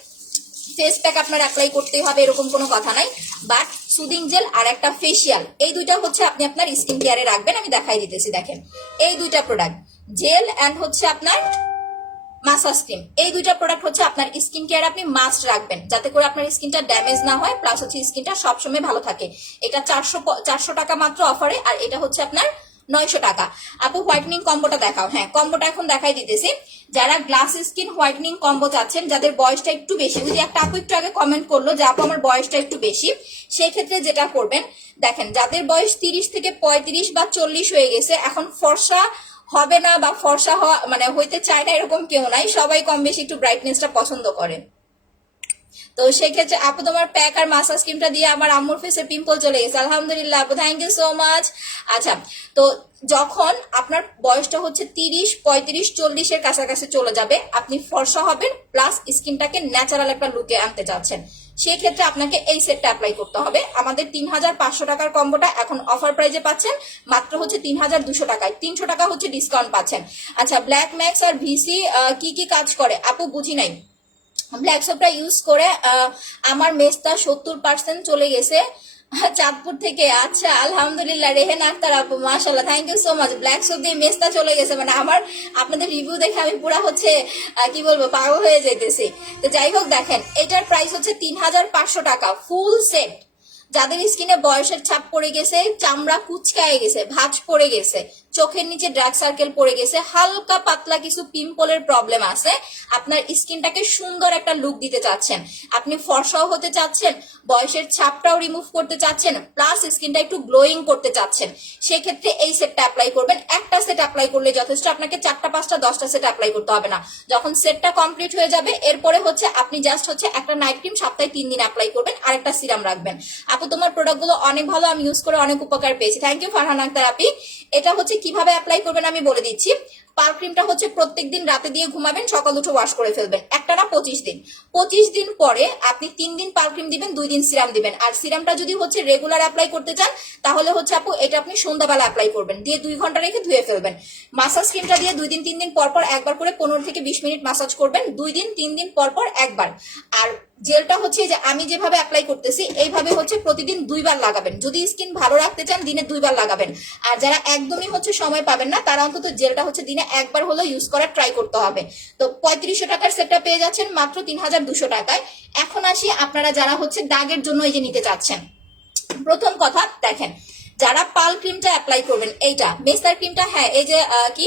ফেস প্যাক আপনার অ্যাপ্লাই করতেই হবে এরকম কোনো কথা নাই, বাট সুদিং জেল আর একটা ফেসিয়াল, এই 2টা হচ্ছে আপনি আপনার স্কিন কেয়ারে রাখবেন। আমি দেখাই দিতেছি, দেখেন এই 2টা প্রোডাক্ট, জেল অ্যান্ড হচ্ছে আপনার মাসাজ ক্রিম, এই 2টা প্রোডাক্ট হচ্ছে আপনার স্কিন কেয়ার আপনি মাস্ট রাখবেন, যাতে করে আপনার স্কিনটা ড্যামেজ না হয়, প্লাস হচ্ছে স্কিনটা সবসময় ভালো থাকে। এটা 400 টাকা মাত্র অফারে, আর এটা হচ্ছে আপনার 900 টাকা। আপু হোয়াইটনিং কম্বোটা দেখাও। হ্যাঁ, কম্বোটা এখন দেখাই দিতেছি। যারা গ্লাস স্কিন হোয়াইটনিং কম্বো চাচ্ছেন, যাদের বয়সটা একটু বেশি, ওই যে একটা আপু একটু আগে কমেন্ট করলো যে আপু আমার বয়সটা একটু বেশি, সেই ক্ষেত্রে যেটা করবেন, দেখেন যাদের বয়স 30 থেকে 35 বা 40 হয়ে গেছে, এখন ফর্সা হবে না বা ফর্সা হওয়া মানে হইতে চায় না এরকম কেউ নাই, সবাই কম বেশি একটু ব্রাইটনেসটা পছন্দ করে। তো সেক্ষেত্রে আপু তোমার প্যাক আর মাসাজ ক্রিমটা দিয়ে আমার আম্মুর ফেসে পিম্পল চলে গেছে, আলহামদুলিল্লাহ আপু, থ্যাংক ইউ সো মাচ। আচ্ছা, তো যখন আপনার বয়সটা হচ্ছে 30, 35, 40-এর কাছাকাছি চলে যাবে, আপনি ফর্সা হবেন প্লাস স্কিনটাকে ন্যাচারাল একটা লুকে আনতে চাচ্ছেন, সেক্ষেত্রে আপনাকে এই সেটটা অ্যাপ্লাই করতে হবে। আমাদের 3500 টাকার কম্বোটা এখন অফার প্রাইজে পাচ্ছেন মাত্র হচ্ছে 3200 টাকায়, 300 টাকা হচ্ছে ডিসকাউন্ট পাচ্ছেন। আচ্ছা, ব্ল্যাক ম্যাক্স আর ভিসি কি কি কাজ করে আপু বুঝি নাই। ব্ল্যাক সোপটা ইউজ করে আমার মেজটা 70% চলে গেছে চাঁদপুর থেকে। আচ্ছা আলহামদুলিল্লাহ, রেহেন আক্তার আপু, মাশাআল্লাহ, thank you so much. Black soap দিয়ে মেজটা চলে গেছে, মানে আমার আপনাদের রিভিউ দেখে আমি পুরা হচ্ছে কি বলবো, পাগল হয়ে যাইতেছি। তো যাই হোক, দেখেন এটার প্রাইস হচ্ছে 3500 টাকা ফুল সেট। যাদের স্কিনে বয়সের ছাপ পড়ে গেছে, চামড়া কুচকায় গেছে, ভাঁজ পড়ে গেছে, চোখের নিচে ডার্ক সার্কেল পড়ে গেছে, হালকা পাতলা কিছু পিম্পলের প্রবলেম আছে, আপনার স্কিনটাকে সুন্দর একটা লুক দিতে চাচ্ছেন, আপনি ফর্সাও হতে চাচ্ছেন, বয়সের ছাপটাও রিমুভ করতে চাচ্ছেন, প্লাস স্কিনটা একটু গ্লোয়িং করতে চাচ্ছেন, সেক্ষেত্রে এই সেটটা অ্যাপ্লাই করবেন। একটা সেট অ্যাপ্লাই করলে যথেষ্ট, আপনাকে 4টা 5টা 10টা সেট অ্যাপ্লাই করতে হবে না। যখন সেটটা কমপ্লিট হয়ে যাবে, এরপরে হচ্ছে আপনি জাস্ট হচ্ছে একটা নাইট ক্রিম সপ্তাহে 3 দিন অ্যাপ্লাই করবেন আর একটা সিরাম রাখবেন। আপু তোমার প্রোডাক্টগুলো অনেক ভালো, আমি ইউজ করে অনেক উপকার পেয়েছি, থ্যাংক ইউ ফারহান আক্তার আপি। এটা হচ্ছে কিভাবে অ্যাপ্লাই করবেন আমি বলে দিচ্ছি। পার ক্রিমটা হচ্ছে প্রত্যেকদিন রাতে দিয়ে ঘুমাবেন, সকাল উঠে ওয়াশ করে ফেলবেন, একটা না 25 দিন। 25 দিন পরে আপনি 3 দিন পার ক্রিম দিবেন, 2 দিন সিরাম দিবেন। আর সিরামটা যদি হচ্ছে রেগুলার অ্যাপ্লাই করতে চান, তাহলে হচ্ছে আপু এটা আপনি সন্ধ্যাবেলা অ্যাপ্লাই করবেন, দিয়ে 2 ঘন্টা রেখে ধুয়ে ফেলবেন। মাসাজ ক্রিমটা দিয়ে 2 দিন 3 দিন পর পর একবার করে 15 থেকে 20 মিনিট মাসাজ করবেন, 2 দিন 3 দিন পর পর একবার। আর জেলটা হচ্ছে যে আমি যেভাবে অ্যাপ্লাই করতেছি এইভাবে হচ্ছে প্রতিদিন 2 বার লাগাবেন। যদি স্কিন ভালো রাখতে চান দিনে 2 বার লাগাবেন। আর যারা একদমই হচ্ছে সময় পাবেন না, তারা অন্তত জেলটা হচ্ছে দিনে একবার হলেও ইউজ করার ট্রাই করতে হবে। তো 3500 টাকার সেটটা পেয়ে যাচ্ছেন মাত্র 3200 টাকায়। এখন আসি আপনারা যারা হচ্ছে দাগের জন্য এই যে নিতে চাচ্ছেন। প্রথম কথা দেখেন, যারা পাল ক্রিমটা অ্যাপ্লাই করবেন, এইটা মেস্তার ক্রিমটা, হ্যাঁ এই যে কি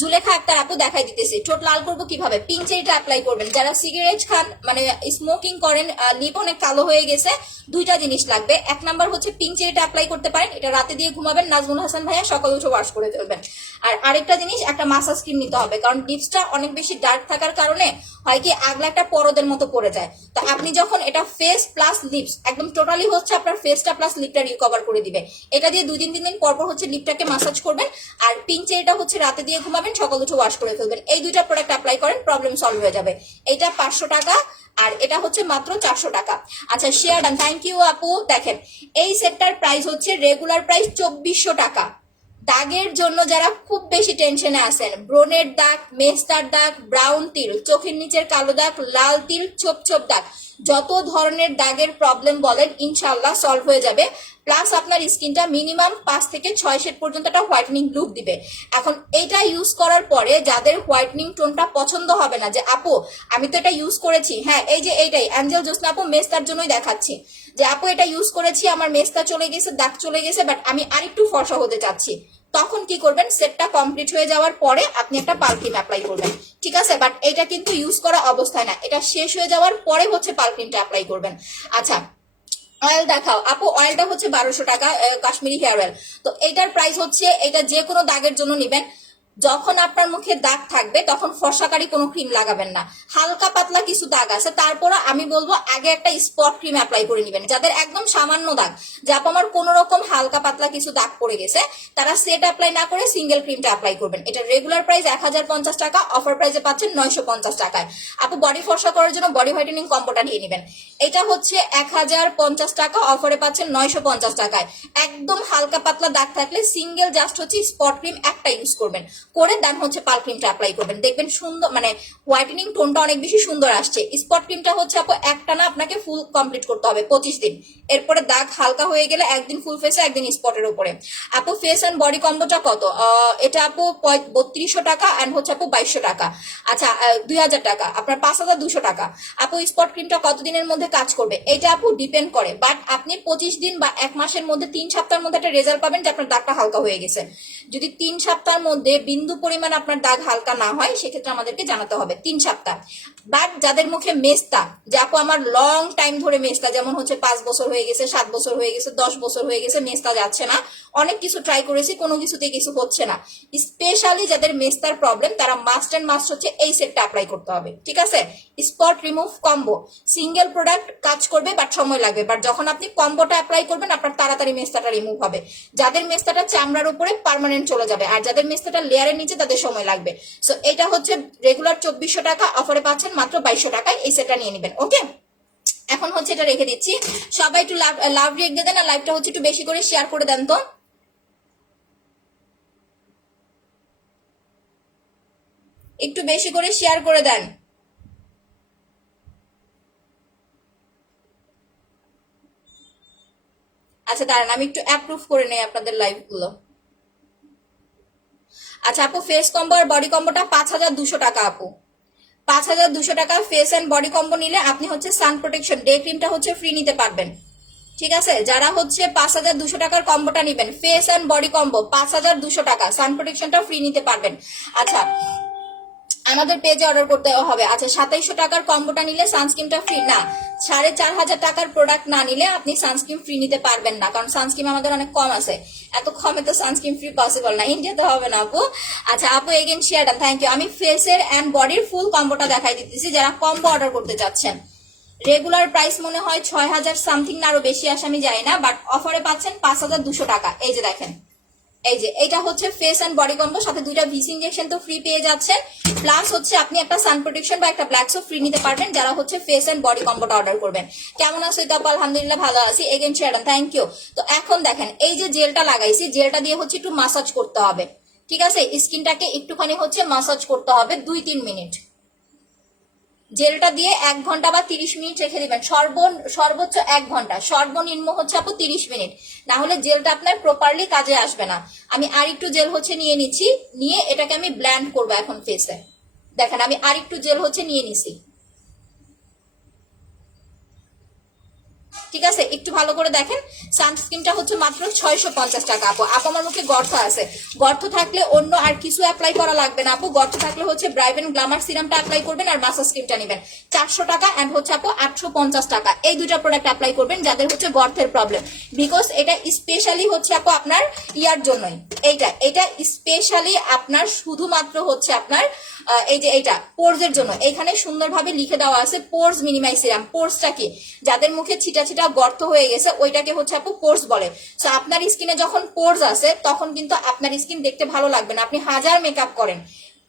জুলেখা আক্তার আপু দেখাই দিতেছি, ঠোঁট লাল করবো কিভাবে, পিঙ্ক চেরিটা অ্যাপ্লাই করবেন। যারা সিগারেট খান, মানে স্মোকিং করেন, লিপ অনেক কালো হয়ে গেছে, 2টা জিনিস লাগবে। 1 নাম্বার হচ্ছে পিঙ্ক চেরিটা অ্যাপ্লাই করতে পারেন, এটা রাতে দিয়ে ঘুমাবেন, নাজমুল হাসান ভাইয়া সকাল উঠে ওয়াশ করে ফেলবেন। আর আরেকটা জিনিস, একটা মাসাজ ক্রিম নিতে হবে, কারণ লিপসটা অনেক বেশি ডার্ক থাকার কারণে হয় কি আগলা একটা পরদের মতো পড়ে যায়। তো আপনি যখন এটা ফেস প্লাস লিপস একদম টোটালি হচ্ছে আপনার ফেসটা প্লাস লিপটা রিকভার করে দিবে, এটা দিয়ে 2 দিন 3 দিন পরপর হচ্ছে লিপটাকে মাসাজ করবেন। আর পিঙ্ক চেরিটা হচ্ছে রাতে দিয়ে ঘুমাবেন, সকাল উঠে ওয়াশ করে ফেলবেন। এই 2টা প্রোডাক্ট অ্যাপ্লাই করেন, প্রবলেম সলভ হয়ে যাবে। এটা 500 টাকা আর এটা হচ্ছে মাত্র 400 টাকা। আচ্ছা শেয়ার ডান, থ্যাংক ইউ আপু। দেখেন এই সেটটার প্রাইস হচ্ছে রেগুলার প্রাইস 2400 টাকা। দাগের জন্য যারা খুব বেশি টেনশনে আছেন, ব্রনের দাগ, মেস্তার দাগ, ব্রাউন তিল, চোখের নিচের কালো দাগ, লাল তিল, ছোপ ছোপ দাগ, যত ধরনের দাগের প্রবলেম বলেন ইনশাল্লাহ সলভ হয়ে যাবে। প্লাস আপনার স্কিনটা মিনিমাম 5 থেকে 6 শেড পর্যন্ত একটা হোয়াইটনিং লুক দিবে। এখন এইটা ইউজ করার পরে যাদের হোয়াইটনিং টোনটা পছন্দ হবে না, যে আপু আমি তো এটা ইউজ করেছি, হ্যাঁ এই যে এইটাই অ্যাঞ্জেল জোসনা আপু মেস্তার জন্যই দেখাচ্ছি, যে আপু এটা ইউজ করেছি, আমার মেস্তা চলে গেছে, দাগ চলে গেছে, বাট আমি আরেকটু ফর্সা হতে চাচ্ছি, তখন কি করবেন, সেটটা কমপ্লিট হয়ে যাওয়ার পরে আপনি একটা পাল ক্রিম অ্যাপ্লাই করবেন, ঠিক আছে? বাট এটা কিন্তু ইউজ করা অবস্থায় না, এটা শেষ হয়ে যাওয়ার পরে হচ্ছে পাল ক্রিমটা অ্যাপ্লাই করবেন। আচ্ছা অয়েল দেখাও আপু, অয়েলটা হচ্ছে 1200 টাকা, কাশ্মীরি হেয়ার অয়েল। তো এটার প্রাইস হচ্ছে, এটা যে কোনো দাগের জন্য নেবেন। যখন আপনার মুখে দাগ থাকবে তখন ফর্সাকারী কোনো ক্রিম লাগাবেন না, হালকা পাতলা কিছু দাগ আছে, তারপরে আমি বলবো আগে একটা স্পট ক্রিম অ্যাপ্লাই করে নেবেন। যাদের একদম সামান্য দাগ, যা আমার কোন রকম হালকা পাতলা কিছু দাগ পড়ে গেছে, তারা সেট অ্যাপ্লাই না করে সিঙ্গেল ক্রিমটা অ্যাপ্লাই করবেন। এটা রেগুলার প্রাইস 1050 টাকা, অফার প্রাইসে পাচ্ছেন 950 টাকায়। আপু বডি ফর্সা করার জন্য বডি হোয়াইটেনিং কম্বোটা নিয়ে নেবেন, এটা হচ্ছে 1050 টাকা, অফারে পাচ্ছেন 950 টাকায়। একদম হালকা পাতলা দাগ থাকলে সিঙ্গেল জাস্ট হচ্ছে স্পট ক্রিম একটা ইউজ করবেন, করে দেন হচ্ছে পাল ক্রিমটা অ্যাপ্লাই করবেন, দেখবেন সুন্দর, মানে হোয়াইটেনিং টোনটা অনেক বেশি সুন্দর আসছে। স্পট ক্রিমটা হচ্ছে আপু একটা না আপনাকে ফুল কমপ্লিট করতে হবে 25 দিন, এরপরে দাগ হালকা হয়ে গেলে একদিন ফুল ফেসে একদিন স্পটের উপরে। আপু ফেস এন্ড বডি কম্বোটা কত? এটা আপু 3200 টাকা এন্ড হচ্ছে আপু 2200 টাকা। আচ্ছা 2000 টাকা, আপনার 5200 টাকা। আপু স্পট ক্রিমটা কতদিনের মধ্যে কাজ করবে? এটা আপু ডিপেন্ড করে, বাট আপনি 25 দিন বা 1 মাসের মধ্যে 3 সপ্তাহের মধ্যে একটা রেজাল্ট পাবেন যে আপনার দাগটা হালকা হয়ে গেছে। যদি 3 সপ্তাহের মধ্যে বিন্দু বিন্দু পরিমাণ আপনার দাগ হালকা না হয় সেক্ষেত্রে আমাদেরকে জানাতে হবে 3 সপ্তাহ। বাট যাদের মুখে মেস্তা, যে আপু আমার লং টাইম ধরে মেস্তা, যেমন হচ্ছে 5 বছর হয়ে গেছে, 7 বছর হয়ে গেছে, 10 বছর হয়ে গেছে, মেস্তা যাচ্ছে না, অনেক কিছু ট্রাই করেছি, কোনো কিছুতে কিছু হচ্ছে না, স্পেশালি যাদের মেস্তার প্রবলেম তারা মাস্ট এন্ড মাস্ট হচ্ছে এই সেটটা অ্যাপ্লাই করতে হবে। ঠিক আছে, spot remove combo, single product কাজ করবে বাট সময় লাগবে, বাট যখন আপনি কম্বোটা অ্যাপ্লাই করবেন আপনার তাড়াতাড়ি মেস্তাটা রিমুভ হবে। যাদের মেস্তাটা চামড়ার উপরে পার্মানেন্ট চলে যাবে, আর যাদের মেস্তাটা লেয়ারের নিচে তাদের সময় লাগবে। সো এটা হচ্ছে রেগুলার 2400 টাকা, অফারে পাচ্ছেন মাত্র 2200 টাকায়, এই সেটটা নিয়ে নেবেন। ওকে, এখন হচ্ছে এটা রেখে দিচ্ছি। সবাই একটু লাভ রিয়েক্ট দিয়ে দেন, আর লাইভটা হচ্ছে একটু বেশি করে শেয়ার করে দেন তো। একটু বেশি করে শেয়ার করে দেন। আচ্ছা দাঁড়ান, আমি একটু অ্যাপ্রুভ করে নেই আপনাদের লাইভ গুলো। আচ্ছা আপু, ফেস কম্বো আর বডি কম্বোটা 5200 টাকা আপু, 5200 টাকা ফেস এন্ড বডি কম্বো নিলে আপনি হচ্ছে সান প্রোটেকশন ডে ক্রিমটা হচ্ছে ফ্রি নিতে পারবেন। ঠিক আছে, যারা হচ্ছে 5200 টাকার কম্বোটা নিবেন, ফেস এন্ড বডি কম্বো 5200 টাকা, সান প্রোটেকশনটা ফ্রি নিতে পারবেন। আচ্ছা আমাদের পেজে অর্ডার করতে হবে। আচ্ছা 2700 টাকার কম্বোটা নিলে সানস্ক্রিনটা ফ্রি না, 4500 টাকার প্রোডাক্ট না নিলে আপনি সানস্ক্রিন ফ্রি নিতে পারবেন না, কারণ সানস্ক্রিন আমাদের অনেক কম আছে, এত কমে তো সানস্ক্রিন ফ্রি পসিবল না, ইন্ডিয়াতে হবে না আপু। আচ্ছা আপু again share done, thank you. আমি ফেসের এন্ড বডির ফুল কম্বোটা দেখাই দিতেছি যারা কম্বো অর্ডার করতে চাচ্ছেন। রেগুলার প্রাইস মনে হয় 6000 সামথিং না আরো বেশি আসে আমি জানি না, বাট অফারে পাচ্ছেন 5200 টাকা। এই যে দেখেন, এই যে এটা হচ্ছে ফেস এন্ড বডি কম্বো, সাথে 2টা ভিসি ইনজেকশন তো ফ্রি পেয়ে যাচ্ছেন, প্লাস হচ্ছে আপনি একটা সান প্রোটেকশন বা একটা ব্ল্যাকসও ফ্রি নিতে পারবেন যারা হচ্ছে ফেস এন্ড বডি কম্বোটা অর্ডার করবেন। কেমন আছো এটা? আলহামদুলিল্লাহ ভালো আছি। Again share thank you. তো এখন দেখেন এই যে জেলটা লাগাইছি, জেলটা দিয়ে হচ্ছে একটু মাসাজ করতে হবে। ঠিক আছে, স্কিনটাকে একটুখানি হচ্ছে মাসাজ করতে হবে 2-3 মিনিট। জেলটা দিয়ে 1 ঘন্টা বা 30 মিনিট রেখে দিবেন, সর্বোচ্চ 1 ঘন্টা, সর্বনিম্ন হচ্ছে আপু 30 মিনিট, না হলে জেলটা আপনার প্রপারলি কাজে আসবে না। আমি আর একটু জেল হচ্ছে নিয়ে নিচ্ছি, নিয়ে এটাকে আমি ব্ল্যান্ড করবো এখন ফেসে। দেখেন আমি আর একটু জেল হচ্ছে নিয়ে নিছি। ঠিক আছে, একটু ভালো করে দেখেন। সানস্ক্রিনটা হচ্ছে মাত্র 650 টাকা আপু। আপু আমার মুখে গর্ত আছে, গর্ত থাকলে অন্য আর কিছু অ্যাপ্লাই করা লাগবে না আপু। গর্ত থাকলে হচ্ছে ব্রাইভেন গ্ল্যামার সিরামটা অ্যাপ্লাই করবেন আর মাসাজ ক্রিমটা নেবেন 400 টাকা, এন্ড হচ্ছে আপু 850 টাকা। এই দুইটা প্রোডাক্ট অ্যাপ্লাই করবেন যাদের হচ্ছে গর্তের প্রবলেম, বিকজ এটা স্পেশালি হচ্ছে আপু আপনার ইয়ার জন্যই। এটা স্পেশালি আপনার শুধুমাত্র হচ্ছে আপনার এই যে এইটা পোরসের জন্য। এখানে সুন্দরভাবে লিখে দেওয়া আছে পোরস মিনিমাইজ সিরাম। পোরসটা কি? যাদের মুখে ছিটা ছিটা গর্ত হয়ে গেছে ওইটাকে হচ্ছে আপু পোরস বলে। সো আপনার স্কিনে যখন পোরস আছে তখন কিন্তু আপনার স্কিন দেখতে ভালো লাগবে না, আপনি হাজার মেকআপ করেন,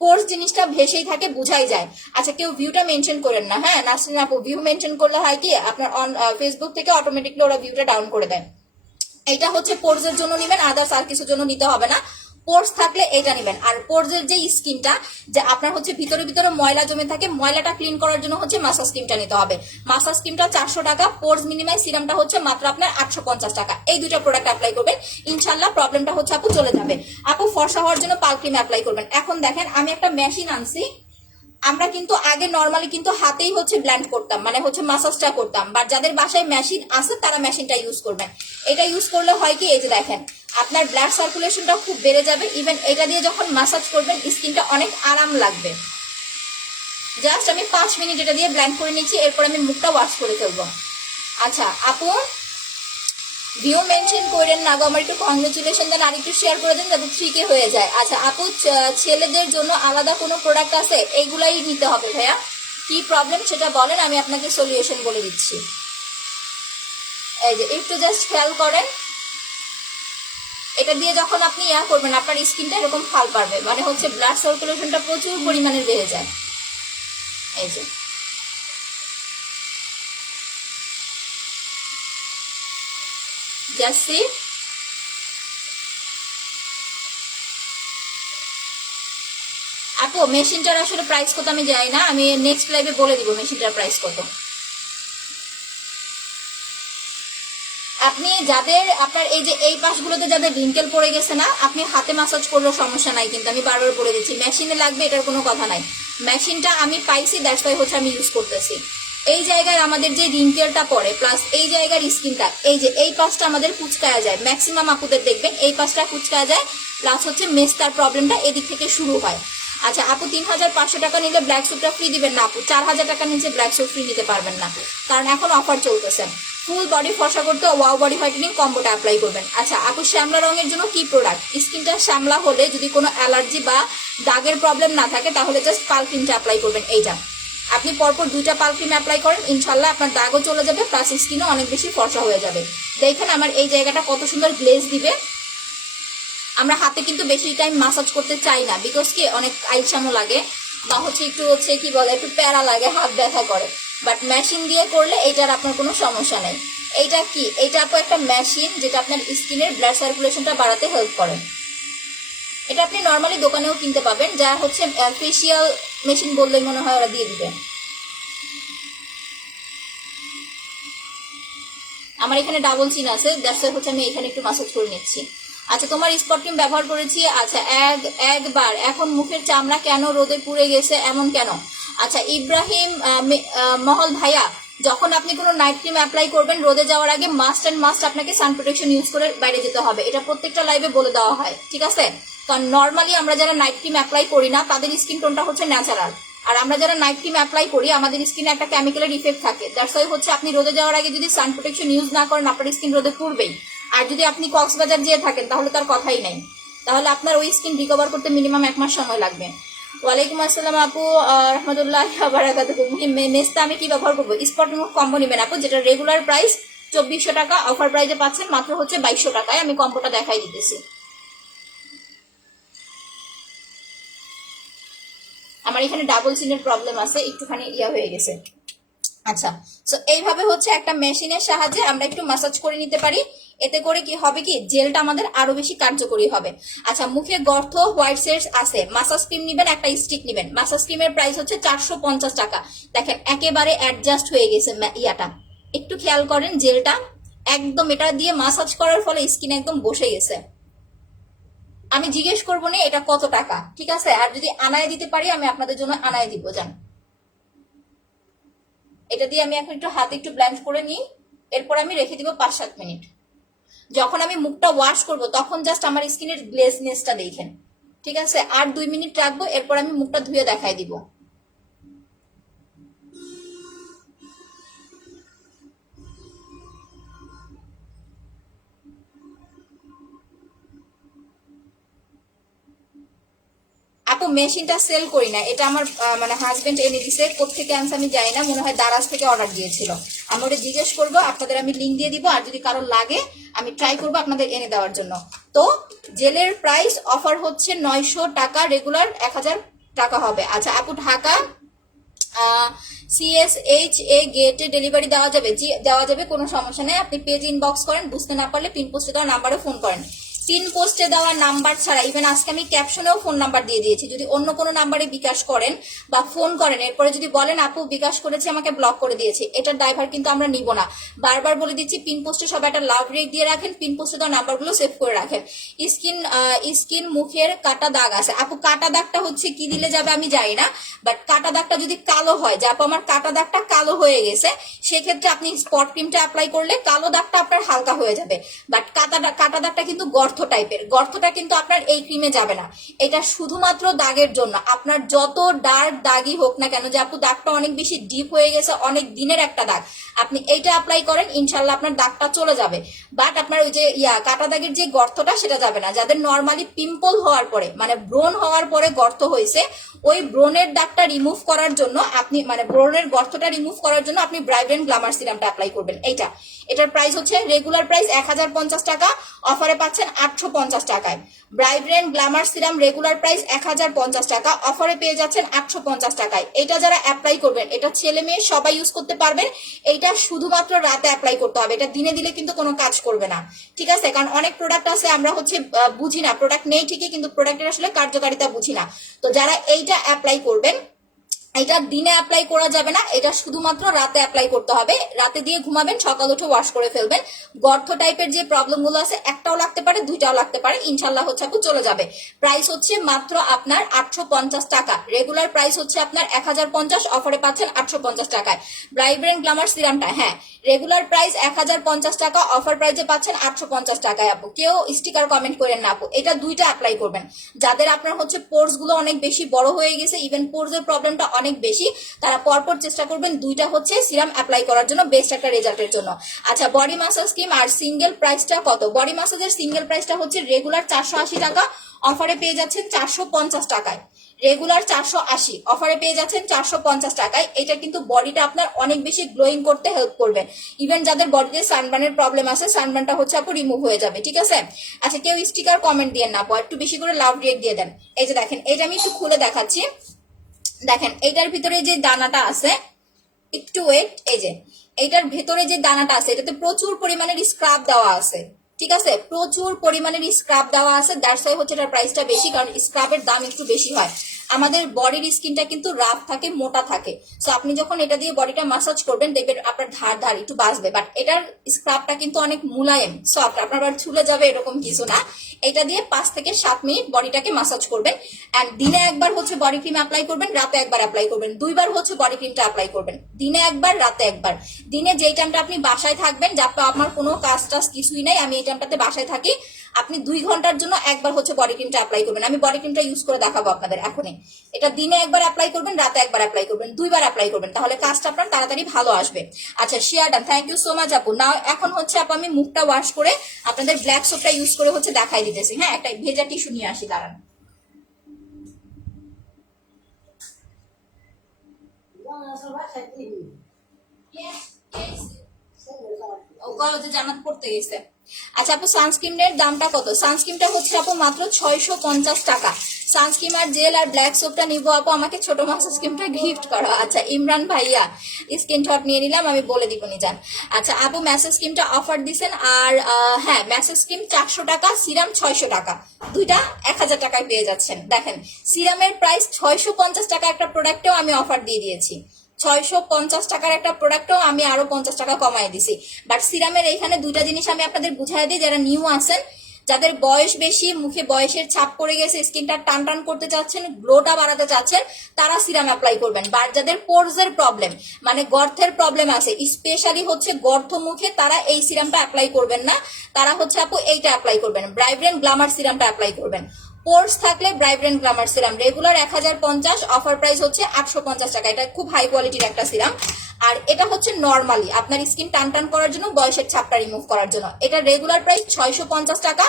পোরস জিনিসটা ভেসেই থাকে, বুঝাই যায়। আচ্ছা কেউ ভিউটা মেনশন করেন না, হ্যাঁ নাসরিন আপু, ভিউ মেনশন করলে হয় কি আপনার ফেসবুক থেকে অটোমেটিকলি ওরা ভিউটা ডাউন করে দেয়। এটা হচ্ছে পোরসের জন্য নিবেন, আদার্স আর কিছুর জন্য নিতে হবে না। পোরস থাকলে এটা নেবেন। আর পোরসের যে স্কিনটা, যে আপনার হচ্ছে ভিতরে ভিতরে ময়লা জমে থাকে, ময়লাটা ক্লিন করার জন্য হচ্ছে মাসাজ ক্রিমটা নিতে হবে। মাসাজ ক্রিমটা 400 টাকা, পোরস মিনিমাইজ সিরামটা হচ্ছে মাত্র আপনার 850 টাকা। এই দুইটা প্রোডাক্ট অ্যাপ্লাই করবেন, ইনশাল্লাহ প্রবলেমটা হচ্ছে আপু চলে যাবে। আপু ফর্সা হওয়ার জন্য পাল ক্রিম অ্যাপ্লাই করবেন। এখন দেখেন আমি একটা মেশিন আনছি, আমরা কিন্তু আগে নর্মালি কিন্তু হাতেই হচ্ছে ব্ল্যান্ড করতাম, মানে হচ্ছে মাসাজটা করতাম, বাট যাদের বাসায় মেশিন আছে তারা মেশিনটা ইউজ করবেন। এটা ইউজ করলে হয় কি, এই যে দেখেন আপনার ব্লাড সার্কুলেশনটা খুব বেড়ে যাবে। ইভেন এটা দিয়ে যখন মাসাজ করবেন স্কিনটা অনেক আরাম লাগবে। জাস্ট আমি 5 মিনিট এটা দিয়ে ব্ল্যান্ড করে নিচ্ছি, এরপর আমি মুখটা ওয়াশ করে ফেলবো। আচ্ছা আপু ভিউ মেনশন করেন না গো, আমার একটু কংগ্রেচুলেশন দেন, আর একটু শেয়ার করে দেন যাতে 3K হয়ে যায়। আচ্ছা আপু ছেলেদের জন্য আলাদা কোনো প্রোডাক্ট আছে? এইগুলাই নিতে হবে ভাইয়া, কি প্রবলেম সেটা বলেন, আমি আপনাকে সলিউশন বলে দিচ্ছি। এই যে একটু জাস্ট খেয়াল করেন, এটা দিয়ে যখন আপনি ইয়া করবেন আপনার স্কিনটা এরকম ফাল পারবে, মানে হচ্ছে ব্লাড সার্কুলেশনটা প্রচুর পরিমাণে বেড়ে যায়। এই যে জাস্ট সি। আপু মেশিনটার আসলে প্রাইস কত আমি জানি না, আমি নেক্সট লাইভে বলে দিব মেশিনটার প্রাইস কত। আপনি যাদের আপনার এই যে এই পাশগুলোতে যাদের রিঙ্কেল পড়ে গেছে না, আপনি হাতে মাসাজ করলেও সমস্যা নাই, কিন্তু আমি বারবার বলে দিচ্ছি মেশিনে লাগবে এটার কোনো কথা নাই। মেশিনটা আমি পাইছি, দ্যাটস ওয়াই হচ্ছে আমি ইউজ করতেছি। এই জায়গায় আমাদের যে রিঙ্কেলটা পড়ে প্লাস এই জায়গার স্কিনটা, এই যে এই পাশটা আমাদের কুচকায়া যায়, ম্যাক্সিমাম আপুদের দেখবেন এই পাশটা কুচকায়া যায়, প্লাস হচ্ছে মেস্তার প্রবলেমটা এদিক থেকে শুরু হয়। আচ্ছা আপু 3500 টাকা নিলে ব্ল্যাক সুটটা ফ্রি দিবেন না আপু? 4000 টাকার নিচে ব্ল্যাক সুট ফ্রি নিতে পারবেন না, কারণ এখন অফার চলতেছে। ফুল বডি ফর্সা করতে ওয়াও বডি হোয়াইটেনিং কম্বোটা অ্যাপ্লাই করবেন। আচ্ছা আপু শ্যামলা রঙের জন্য কি প্রোডাক্ট? স্কিনটা শ্যামলা হলে যদি কোনো অ্যালার্জি বা দাগের প্রবলেম না থাকে তাহলে জাস্ট পাল ক্রিমটা অ্যাপ্লাই করবেন। এইটা আপনি পরপর 2টা পাল ক্রিম অ্যাপ্লাই করেন, ইনশাল্লাহ আপনার দাগও চলে যাবে, প্লাস স্কিনও অনেক বেশি ফর্সা হয়ে যাবে। দেখেন আমার এই জায়গাটা কত সুন্দর গ্লেজ দিবে। আমরা হাতে কিন্তু বেশি টাইম মাসাজ করতে চাই না, বিকজ কি অনেক আইসামো লাগে বা হচ্ছে কি বলে একটু প্যারা লাগে, হাত ব্যথা করে। বাট মেশিন দিয়ে করলে এটার আপনার কোনো সমস্যা নেই। এইটা কি? এইটা আপু একটা মেশিন যেটা আপনার স্কিনের ব্লাড সার্কুলেশনটা বাড়াতে হেল্প করে। এটা আপনি নর্মালি দোকানেও কিনতে পাবেন, যা হচ্ছে ফেসিয়াল মেশিন বললেই মনে হয় ওরা দিয়ে দিবে। আমার এখানে ডাবল চিন আছে, দ্যাটস হচ্ছে আমি এখানে একটু মাসাজ করে নিচ্ছি। আচ্ছা তোমার স্পট ক্রিম ব্যবহার করেছি, আচ্ছা একবার, এখন মুখের চামড়া কেন রোদে পুড়ে গেছে এমন কেন? আচ্ছা ইব্রাহিম মহল ভাইয়া, যখন আপনি কোনো নাইট ক্রিম অ্যাপ্লাই করবেন রোদে যাওয়ার আগে মাস্ট অ্যান্ড মাস্ট আপনাকে সান প্রোটেকশন ইউজ করে বাইরে যেতে হবে, এটা প্রত্যেকটা লাইভে বলে দেওয়া হয়, ঠিক আছে? কারণ নর্মালি আমরা যারা নাইট ক্রিম অ্যাপ্লাই করি না তাদের স্কিন টোনটা হচ্ছে ন্যাচারাল, আর আমরা যারা নাইট ক্রিম অ্যাপ্লাই করি আমাদের স্কিনে একটা কেমিক্যালের ইফেক্ট থাকে, দ্যাটস ওয়াই হচ্ছে আপনি রোদে যাওয়ার আগে যদি সান প্রোটেকশন ইউজ না করেন আপনার স্কিন রোদে পুড়বেই। আর যদি আপনি কক্সবাজার যেয়ে থাকেন তাহলে তার কথাই নেই, তাহলে আপনার ওই স্কিন রিকভার করতে মিনিমাম 1 মাস সময় লাগবে। ওয়ালাইকুম আসসালাম আপু রহমতুল্লাহ বারাকাতুহু। মেস্তা আমি কি ব্যবহার করবো? স্পট রিমুভ কম্বো নেবেন আপু, যেটা রেগুলার প্রাইস 2400 টাকা, অফার প্রাইসে পাচ্ছেন মাত্র হচ্ছে 2200 টাকায়। আমি কম্বোটা দেখাই দিতেছি। আমার এখানে ডাবল চিনের প্রবলেম আছে, একটুখানি হয়ে গেছে। আচ্ছা সো এইভাবে হচ্ছে একটা মেশিনের সাহায্যে আমরা একটু মাসাজ করে নিতে পারি, এতে করে কি হবে কি জেলটা আমাদের আরো বেশি কার্যকরী হবে। আচ্ছা মুখে গর্ত হোয়াইট সেটস আছে, মাসাজ ক্রিম নিবেন, একটা স্টিক নিবেন। মাসাজ ক্রিমের প্রাইস হচ্ছে 450 টাকা। দেখেন একেবারে অ্যাডজাস্ট হয়ে গেছে ইয়াটা, একটু খেয়াল করেন জেলটা একদম এটা দিয়ে মাসাজ করার ফলে স্কিন একদম বসে গেছে। আমি জিজ্ঞেস করবো না এটা কত টাকা, ঠিক আছে? আর যদি আনায় দিতে পারি আমি আপনাদের জন্য আনায় দিব। জান এটা দিয়ে আমি এখন একটু হাতে একটু ব্লেন্ড করে নিই, এরপর আমি রেখে দিব 5-7 মিনিট। যখন আমি মুখটা ওয়াশ করব তখন জাস্ট আমার স্কিনের গ্লেজনেসটা দেখেন, ঠিক আছে? আর 2 মিনিট রাখবো, এরপর আমি মুখটা ধুয়ে দেখাই দিব। আপু মেশিনটা সেল করি না, এটা আমার মানে হাজবেন্ড এনে দিছে, কোত্থেকে আনছে আমি জানি না, মনে হয় দারাজ থেকে অর্ডার দিয়েছিল। আমি ওটা জিজ্ঞেস করবো, আপনাদের আমি লিঙ্ক দিয়ে দিব, আর যদি কারোর লাগে আমি ট্রাই করবো আপনাদের এনে দেওয়ার জন্য। তো জেলের প্রাইস অফার হচ্ছে 900 টাকা, রেগুলার 1000 টাকা হবে। আচ্ছা আপু ঢাকা CSHA গেটে ডেলিভারি দেওয়া যাবে? জি দেওয়া যাবে, কোনো সমস্যা নেই। আপনি পেজ ইনবক্স করেন, বুঝতে না পারলে পিন পোস্টে দেওয়া নাম্বারে ফোন করেন। পিন পোস্টে দেওয়া নাম্বার ছাড়া ইভেন আজকে আমি ক্যাপশনেও ফোন নাম্বার দিয়ে দিয়েছি, যদি অন্য কোনো নাম্বারে বিকাশ করেন বা ফোন করেন এরপরে যদি বলেন আপু বিকাশ করেছে আমাকে ব্লক করে দিয়েছে, এটার ড্রাইভার কিন্তু আমরা নিব না। বারবার বলে দিচ্ছি পিন পোস্টে সবাই একটা লাভ রেট দিয়ে রাখেন, পিন পোস্টে দেওয়া নাম্বারগুলো সেভ করে রাখেন। স্কিন মুখের কাটা দাগ আছে আপু, কাটা দাগটা হচ্ছে কি দিলে যাবে আমি জানি না, বাট কাটা দাগটা যদি কালো হয়, যে আপু আমার কাটা দাগটা কালো হয়ে গেছে, সেক্ষেত্রে আপনি স্পট ক্রিমটা অ্যাপ্লাই করলে কালো দাগটা আপনার হালকা হয়ে যাবে। বাট কাটা দাগটা কিন্তু গর্ত টাইপের, গর্তটা কিন্তু আপনার এই ক্রিমে যাবে না। এটা শুধুমাত্র দাগের জন্য, আপনার যত ডার্ক দাগই হোক না কেন, যে আপু দাগটা অনেক বেশি ডিপ হয়ে গেছে, অনেক দিনের একটা দাগ, আপনি এইটা অ্যাপ্লাই করেন ইনশাল্লাহ আপনার দাগটা চলে যাবে। বাট আপনার ওই যে কাটা দাগের যে গর্তটা সেটা যাবে না। যাদের নর্মালি পিম্পল হওয়ার পরে মানে ব্রণ হওয়ার পরে গর্ত হয়েছে, ওই ব্রণের দাগটা রিমুভ করার জন্য আপনি মানে ব্রণের গর্তটা রিমুভ করার জন্য আপনি ব্রাইব্রেন্ট গ্ল্যামার সিরামটা অ্যাপ্লাই করবেন। এটার প্রাইস হচ্ছে রেগুলার প্রাইস 1050 টাকা, অফারে পাচ্ছেন 850 টাকায়। ব্রাইব্রেন্ট গ্ল্যামার সিরাম রেগুলার প্রাইস 1050 টাকা, অফারে পেয়ে যাচ্ছেন 850 টাকায়। এটা যারা অ্যাপ্লাই করবেন, এটা ছেলে মেয়ে সবাই ইউজ করতে পারবেন। এইটা শুধুমাত্র রাতে অ্যাপ্লাই করতে হবে, এটা দিনে দিলে কিন্তু কোনো কাজ করবে না, ঠিক আছে? কারণ অনেক প্রোডাক্ট আছে আমরা হচ্ছে বুঝি না, প্রোডাক্ট নেই ঠিকই কিন্তু প্রোডাক্টের আসলে কার্যকারিতা বুঝি না। তো যারা এইটা অ্যাপ্লাই করবেন এটা দিনে অ্যাপ্লাই করা যাবে না, এটা শুধুমাত্র রাতে অ্যাপ্লাই করতে হবে। রাতে দিয়ে ঘুমাবেন, সকাল উঠে ওয়াশ করে ফেলবেন। গর্ত টাইপের যে প্রবলেম গুলো আছে, একটাও লাগতে পারে, দুইটাও লাগতে পারে, ইনশাল্লাহ হচ্ছে আপু চলে যাবে। প্রাইস হচ্ছে মাত্র আপনার 850 টাকা। রেগুলার প্রাইস হচ্ছে আপনার 1050, অফারে পাচ্ছেন 850 টাকায়। ব্রাইব্রেন গ্ল্যামার সিরামটা, হ্যাঁ রেগুলার প্রাইস 1050 টাকা, অফার প্রাইসে পাচ্ছেন 850 টাকায়। আপু কেউ স্টিকার কমেন্ট করেন না আপু, এটা দুইটা অ্যাপ্লাই করবেন। যাদের আপনার হচ্ছে পোর্স গুলো অনেক বেশি বড় হয়ে গেছে, ইভেন পোর্স এর প্রবলেমটা অনেক বেশি, তারা পরপর চেষ্টা করবেন দুইটা হচ্ছে সিরাম অ্যাপ্লাই করার জন্য, বেস্ট একটা রেজাল্টের জন্য। আচ্ছা বডি মাসাজ ক্রিম আর সিঙ্গেল প্রাইসটা কত? বডি মাসাজের সিঙ্গেল প্রাইসটা হচ্ছে রেগুলার 480 টাকা, অফারে পেয়ে যাচ্ছেন 450 টাকায়। রেগুলার 480, অফারে পেয়ে যাচ্ছেন 450 টাকায়। এটা কিন্তু বডিটা আপনার অনেক বেশি গ্লোয়িং করতে হেল্প করবে। ইভেন যাদের বডিতে সানবার্নের প্রবলেম আছে, সানবার্নটা হচ্ছে আপু রিমুভ হয়ে যাবে, ঠিক আছে? আচ্ছা কেউ স্টিকার কমেন্ট দিয়ে না আপু, একটু বেশি করে লাভ রেট দিয়ে দেন। এই যে দেখেন, এটা আমি একটু খুলে দেখাচ্ছি। দেখেন এইটার ভিতরে যে দানাটা আছে, একটু ওয়েট, এই যে এইটার ভেতরে যে দানাটা আছে, এটাতে প্রচুর পরিমাণের স্ক্রাব দেওয়া আছে, ঠিক আছে? প্রচুর পরিমাণের স্ক্রাব দেওয়া আছে, দ্যাটস ওয়াই হচ্ছে এটার প্রাইসটা বেশি, কারণ স্ক্রাবের দাম একটু বেশি হয়। আমাদের বডির স্কিনটা কিন্তু রাফ থাকে, মোটা থাকে, সো আপনি যখন এটা দিয়ে বডিটা মাসাজ করবেন দেখবেন আপনার ধার ধার একটু বাঁচবে, বাট এটার স্ক্রাবটা কিন্তু অনেক মুলায়েম, সফট, আপনার আবার ছুলে যাবে এরকম কিছু না। এটা দিয়ে 5 থেকে 7 মিনিট বডিটাকে মাসাজ করবেন। অ্যান্ড দিনে একবার হচ্ছে বডি ক্রিম অ্যাপ্লাই করবেন, রাতে একবার অ্যাপ্লাই করবেন, দুইবার হচ্ছে বডি ক্রিমটা অ্যাপ্লাই করবেন, দিনে একবার রাতে একবার। দিনে যেই টাইমটা আপনি বাসায় থাকবেন, যা আমার কোনো কাজ টাজ কিছুই নাই, আমি এই টাইমটাতে বাসায় থাকি, আপনি 2 ঘন্টার জন্য একবার হচ্ছে বডি ক্রিমটা অ্যাপ্লাই করবেন। আমি বডি ক্রিমটা ইউজ করে দেখাবো আপনাদের এখনই। এটা দিনে একবার অ্যাপ্লাই করবেন, রাতে একবার অ্যাপ্লাই করবেন, দুইবার অ্যাপ্লাই করবেন, তাহলে কাজটা আপনার তাড়াতাড়ি ভালো আসবে। আচ্ছা share done, thank you so much আপু। না এখন হচ্ছে আপু আমি মুখটা ওয়াশ করে আপনাদের ব্ল্যাক সোপটা ইউজ করে হচ্ছে দেখাই দিতেছি। হ্যাঁ একটা ভেজা টিস্যু নিয়ে আসি, দাঁড়ান। ও কলেজে জান্নাত পড়তে গেছে। আচ্ছা আপু সানস্ক্রিনের দামটা কত? সানস্ক্রিনটা হচ্ছে আপু মাত্র 650 টাকা। সানস্ক্রিন আর জেল আর ব্ল্যাক সোপটা নিবো আপু, আমাকে ছোট মাসের স্ক্রিনটা গিফট করো। আচ্ছা ইমরান ভাইয়া স্ক্রিনশট নিয়ে নিলাম, আমি বলে দিব নি যান। আচ্ছা আপু ম্যাসেজ স্ক্রিমটা অফার দিছেন, আর হ্যাঁ ম্যাসেজ স্ক্রিম 400 টাকা, সিরাম 600 টাকা, দুইটা 1000 টাকায় পেয়ে যাচ্ছেন। দেখেন সিরামের প্রাইস 650 টাকা, একটা প্রোডাক্টেও আমি অফার দিয়ে দিয়েছি। 650 টাকার একটা প্রোডাক্টও আমি আরো 50 টাকা কমাই দিছি। বাট সিরামের এইখানে দুইটা জিনিস আমি আপনাদের বুঝাই দিই, যারা নিউ আছেন, যাদের বয়স বেশি, মুখে বয়সের ছাপ পড়ে গেছে, স্কিনটা টান টান করতে চাচ্ছেন, গ্লোটা বাড়াতে চাচ্ছেন, তারা সিরাম অ্যাপ্লাই করবেন। বাট যাদের পোরস এর প্রবলেম, মানে গর্তের প্রবলেম আছে, স্পেশালি হচ্ছে গর্ত মুখে, তারা এই সিরামটা অ্যাপ্লাই করবেন না, তারা হচ্ছে আপু এইটা অ্যাপ্লাই করবেন, ব্রাইব্রেন গ্ল্যামার সিরামটা অ্যাপ্লাই করবেন। পোর্স থাকলে ব্রাইব্রেন glamour serum regular 1050, offer price হচ্ছে 850 টাকা। এটা খুব হাই কোয়ালিটির একটা সিরাম। আর এটা হচ্ছে নর্মালি আপনার স্কিন টান টান করার জন্য, বয়সের ছাপটা রিমুভ করার জন্য। এটা রেগুলার প্রাইস 650 টাকা,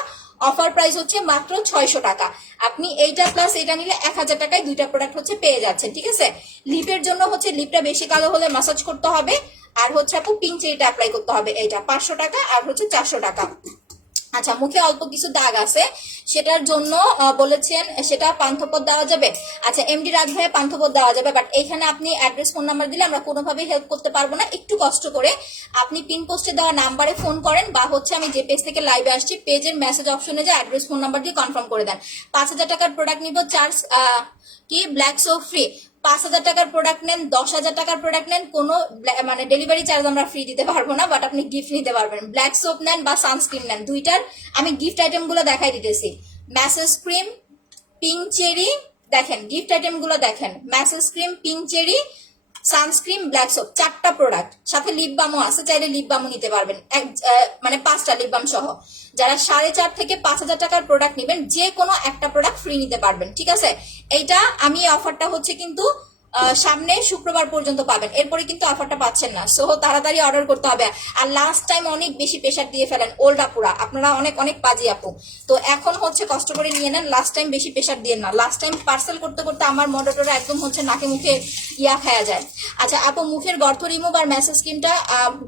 অফার প্রাইস হচ্ছে মাত্র 600 টাকা। আপনি এইটা প্লাস এটা নিলে 1000 টাকায় দুইটা প্রোডাক্ট হচ্ছে পেয়ে যাচ্ছেন, ঠিক আছে? লিপের জন্য হচ্ছে লিপটা বেশি কালো হলে মাসাজ করতে হবে, আর হচ্ছে আপু পিঙ্ক চেরিটা অ্যাপ্লাই করতে হবে, এইটা 500 টাকা, আর হচ্ছে 400 টাকা। আচ্ছা মুখে অল্প কিছু দাগ আছে, সেটার জন্য বলেছেন সেটা পান্থপথ দেওয়া যাবে। আচ্ছা এমডি রাজ ভাইয়া পান্থপথ দেওয়া যাবে, বাট এইখানে আপনি অ্যাড্রেস ফোন নাম্বার দিলে আমরা কোনোভাবেই হেল্প করতে পারবো না। একটু কষ্ট করে আপনি পিন পোস্টে দেওয়া নাম্বারে ফোন করেন, বা হচ্ছে আমি যে পেজ থেকে লাইভে আসছি পেজের মেসেজ অপশনে যে অ্যাড্রেস ফোন নাম্বার দিয়ে কনফার্ম করে দেন। 5000 টাকার প্রোডাক্ট নিব, চার্জ কি ব্ল্যাক সোপ ফ্রি। 5000 টাকার প্রোডাক্ট নেন, 10,000 টাকার প্রোডাক্ট নেন, কোনো মানে ডেলিভারি চার্জ আমরা ফ্রি দিতে পারবো না, বাট আপনি গিফট নিতে পারবেন। ব্ল্যাক সোপ নেন বা সানস্ক্রিন নেন, দুইটার আমি গিফট আইটেম গুলো দেখাই দিতেছি। ম্যাসেজ ক্রিম, পিঙ্ক চেরি, দেখেন গিফট আইটেম গুলো দেখেন, message cream, pink cherry, sunscreen, black soap, 4টা প্রোডাক্ট, সাথে লিপ বামও আছে, চাইলে লিপ বামও নিতে পারবেন, মানে 5টা লিপ বাম সহ। যারা 4.5 থেকে 5000 টাকার প্রোডাক্ট নেবেন, যে কোনো একটা প্রোডাক্ট ফ্রি নিতে পারবেন, ঠিক আছে? এইটা আমি অফারটা হচ্ছে কিন্তু সামনে শুক্রবার পর্যন্ত পাবেন, এরপরে কিন্তু অফারটা পাচ্ছেন না, সো তাড়াতাড়ি অর্ডার করতে হবে। আর লাস্ট টাইম অনেক বেশি প্রেশার দিয়ে ফেলেন ওল্ড আপুরা, আপনারা অনেক অনেক পাজি আপু, তো এখন হচ্ছে কষ্ট করে নিয়ে নেন, লাস্ট টাইম বেশি প্রেশার দিয়ে না। লাস্ট টাইম পার্সেল করতে করতে আমার মডারেটর একদম হচ্ছে নাকে মুখে ইয়া খাওয়া যায়। আচ্ছা আপু মুখের গর্ত রিমুভ আর ম্যাসেজ ক্রিমটা,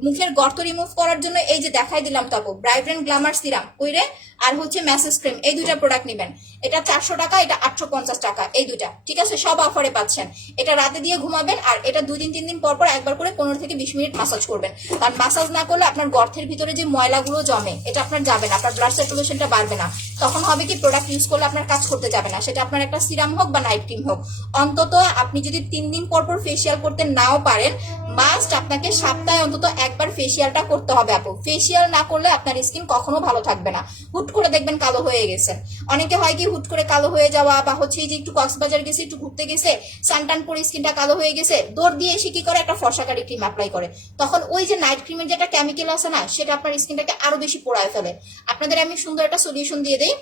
মুখের গর্ত রিমুভ করার জন্য এই যে দেখাই দিলাম তো আপু, ব্রাইব্রেন গ্ল্যামার সিরাম ওইরে, আর হচ্ছে ম্যাসেজ ক্রিম, এই দুইটা প্রোডাক্ট নেবেন। এটা 400 টাকা, এটা 850 টাকা, এই দুইটা, ঠিক আছে? সব অফারে পাচ্ছেন। এটা এটা রাতে দিয়ে ঘুমাবেন, আর এটা 2-3 দিন পর পর একবার করে 15 থেকে 20 মিনিট মাসাজ করবেন। কারণ মাসাজ না করলে আপনার গর্তের ভিতরে যে ময়লাগুলো জমে এটা আপনার যাবে না, আপনার ব্লাড সার্কুলেশনটা বাড়বে না। তখন হবে কি প্রোডাক্ট ইউজ করলে আপনার কাজ করতে যাবে না, সেটা আপনার একটা সিরাম হোক বা নাইট ক্রিম হোক। অন্তত আপনি যদি 3 দিন পর পর ফেসিয়াল করতে নাও পারেন, মাস্ট আপনাকে সপ্তাহে অন্তত একবার ফেসিয়ালটা করতে হবে আপু। ফেসিয়াল না করলে আপনার স্কিন কখনো ভালো থাকবে না, হুট করে দেখবেন কালো হয়ে গেছে। অনেকে হয় কি হুট করে কালো হয়ে যাওয়া, বা হচ্ছে যে একটু কক্সবাজার গেছে, একটু ঘুরতে গেছে, সানটান পরে স্কিনটা কালো হয়ে গেছে, দৌড় দিয়ে এসে কি করে একটা ফর্সাকারি ক্রিম অ্যাপ্লাই করে। তখন ওই যে নাইট ক্রিমের যেটা কেমিক্যাল আছে না, সেটা আপনার স্কিনটাকে আরো বেশি পোড়ায় ফেলে। আপনাদের আমি সুন্দর একটা সলিউশন দিয়ে দিই।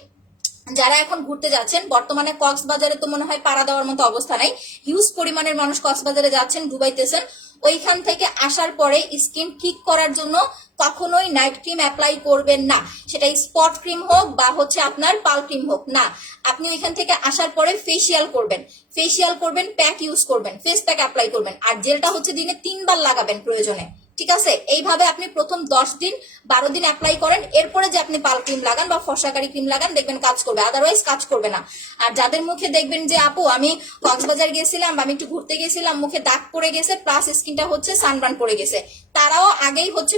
যারা এখন ঘুরতে যাচ্ছেন, বর্তমানে কক্সবাজারে তো মনে হয় পাড়া দেওয়ার মতো অবস্থা নাই, হিউজ পরিমাণের মানুষ কক্সবাজারে যাচ্ছেন, ডুবাইতেছেন। ওইখান থেকে আসার পরে স্কিন ঠিক করার জন্য কখনোই নাইট ক্রিম অ্যাপ্লাই করবেন না, সেটা স্পট ক্রিম হোক বা হচ্ছে আপনার পাল ক্রিম হোক না। আপনি ওইখান থেকে আসার পরে ফেসিয়াল করবেন, প্যাক ইউজ করবেন, ফেস প্যাক অ্যাপ্লাই করবেন, আর জেলটা হচ্ছে দিনে 3 বার লাগাবেন প্রয়োজনে। ঠিক আছে, এইভাবে আপনি প্রথম 10-12 দিন অ্যাপ্লাই করেন। এরপরে যে আপনি পাল ক্রিম লাগান বা ফর্সাকারি ক্রিম লাগান, দেখবেন কাজ করবে, আদারওয়াইজ কাজ করবে না। আর যাদের মুখে দেখবেন যে আপু আমি কক্সবাজার গেছিলাম বা আমি একটু ঘুরতে গেছিলাম, মুখে দাগ পড়ে গেছে প্লাস স্কিনটা হচ্ছে সানবার্ন পড়ে গেছে, তারাও আগেই হচ্ছে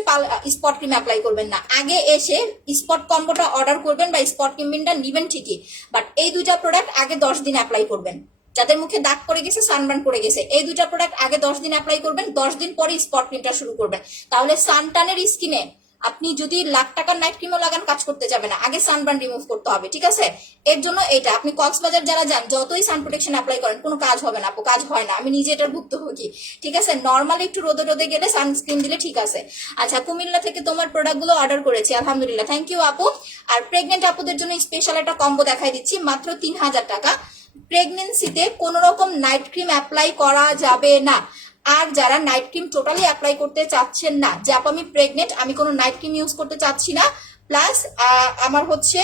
স্পট ক্রিম অ্যাপ্লাই করবেন না। আগে এসে স্পট কম্বোটা অর্ডার করবেন বা স্পট ক্রিমটা নিবেন ঠিকই, বাট এই দুইটা প্রোডাক্ট আগে 10 দিন অ্যাপ্লাই করবেন। যাদের মুখে দাগ পড়ে গেছে, সানবার্ন পড়ে গেছে, এই দুইটা প্রোডাক্ট আগে 10 দিন অ্যাপ্লাই করবেন, 10 দিন পরে স্পট ক্রিমটা শুরু করবেন। তাহলে সানটানের স্কিনে আপনি যদি লাখ টাকার নাইট ক্রিমও লাগান, কাজ করতে যাবে না, আগে সানবার্ন রিমুভ করতে হবে। ঠিক আছে, এর জন্য এইটা আপনি কক্সবাজার যারা যান, যতই সান প্রোটেকশন অ্যাপ্লাই করেন কোনো কাজ হবে না আপু, কাজ হয় না, আমি নিজে এটার ভুক্তভোগী। ঠিক আছে, নর্মালি একটু রোদে রোদে গেলে সানস্ক্রিন দিলে ঠিক আছে। আচ্ছা, কুমিল্লা থেকে তোমার প্রোডাক্টগুলো অর্ডার করেছি, আলহামদুলিল্লাহ, থ্যাংক ইউ আপু। আর প্রেগনেন্ট আপুদের জন্য স্পেশাল একটা কম্বো দেখাই দিচ্ছি, মাত্র 3000 টাকা। প্রেগনেন্সিতে কোন রকম নাইট ক্রিম অ্যাপ্লাই করা যাবে না। আর যারা নাইট ক্রিম টোটালি অ্যাপ্লাই করতে চাচ্ছেন না, যে আপু আমি প্রেগনেন্ট, আমি কোনো নাইট ক্রিম ইউজ করতে চাচ্ছি না, প্লাস আমার হচ্ছে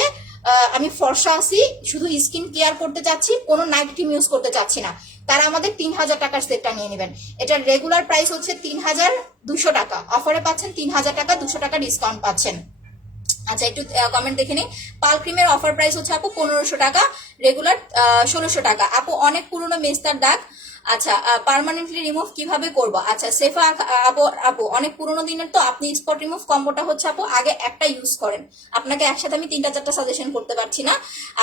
আমি ফর্সা আছি, শুধু স্কিন কেয়ার করতে চাচ্ছি, কোনো নাইট ক্রিম ইউজ করতে চাচ্ছি না, তারা আমাদের 3000 টাকার সেটটা নিয়ে নেবেন। এটার রেগুলার প্রাইস হচ্ছে 3200 টাকা, অফারে পাচ্ছেন 3000 টাকা, 200 টাকা ডিসকাউন্ট পাচ্ছেন। আচ্ছা, একটু কমেন্ট দেখে নিই। পাল ক্রিমের অফার প্রাইস হচ্ছে আপু 1500 টাকা, রেগুলার 1600 টাকা। আপু অনেক পুরনো মেস্তার দাগ, আচ্ছা পার্মানেন্টলি রিমুভ কিভাবে করব? আচ্ছা সেফা আপু, অনেক পুরনো দিনের তো, আপনি স্পট রিমুভ কম্বোটা হচ্ছে আপু আগে একটা ইউজ করেন। আপনাকে একসাথে আমি 3-4টা সাজেশন করতে পারছি না,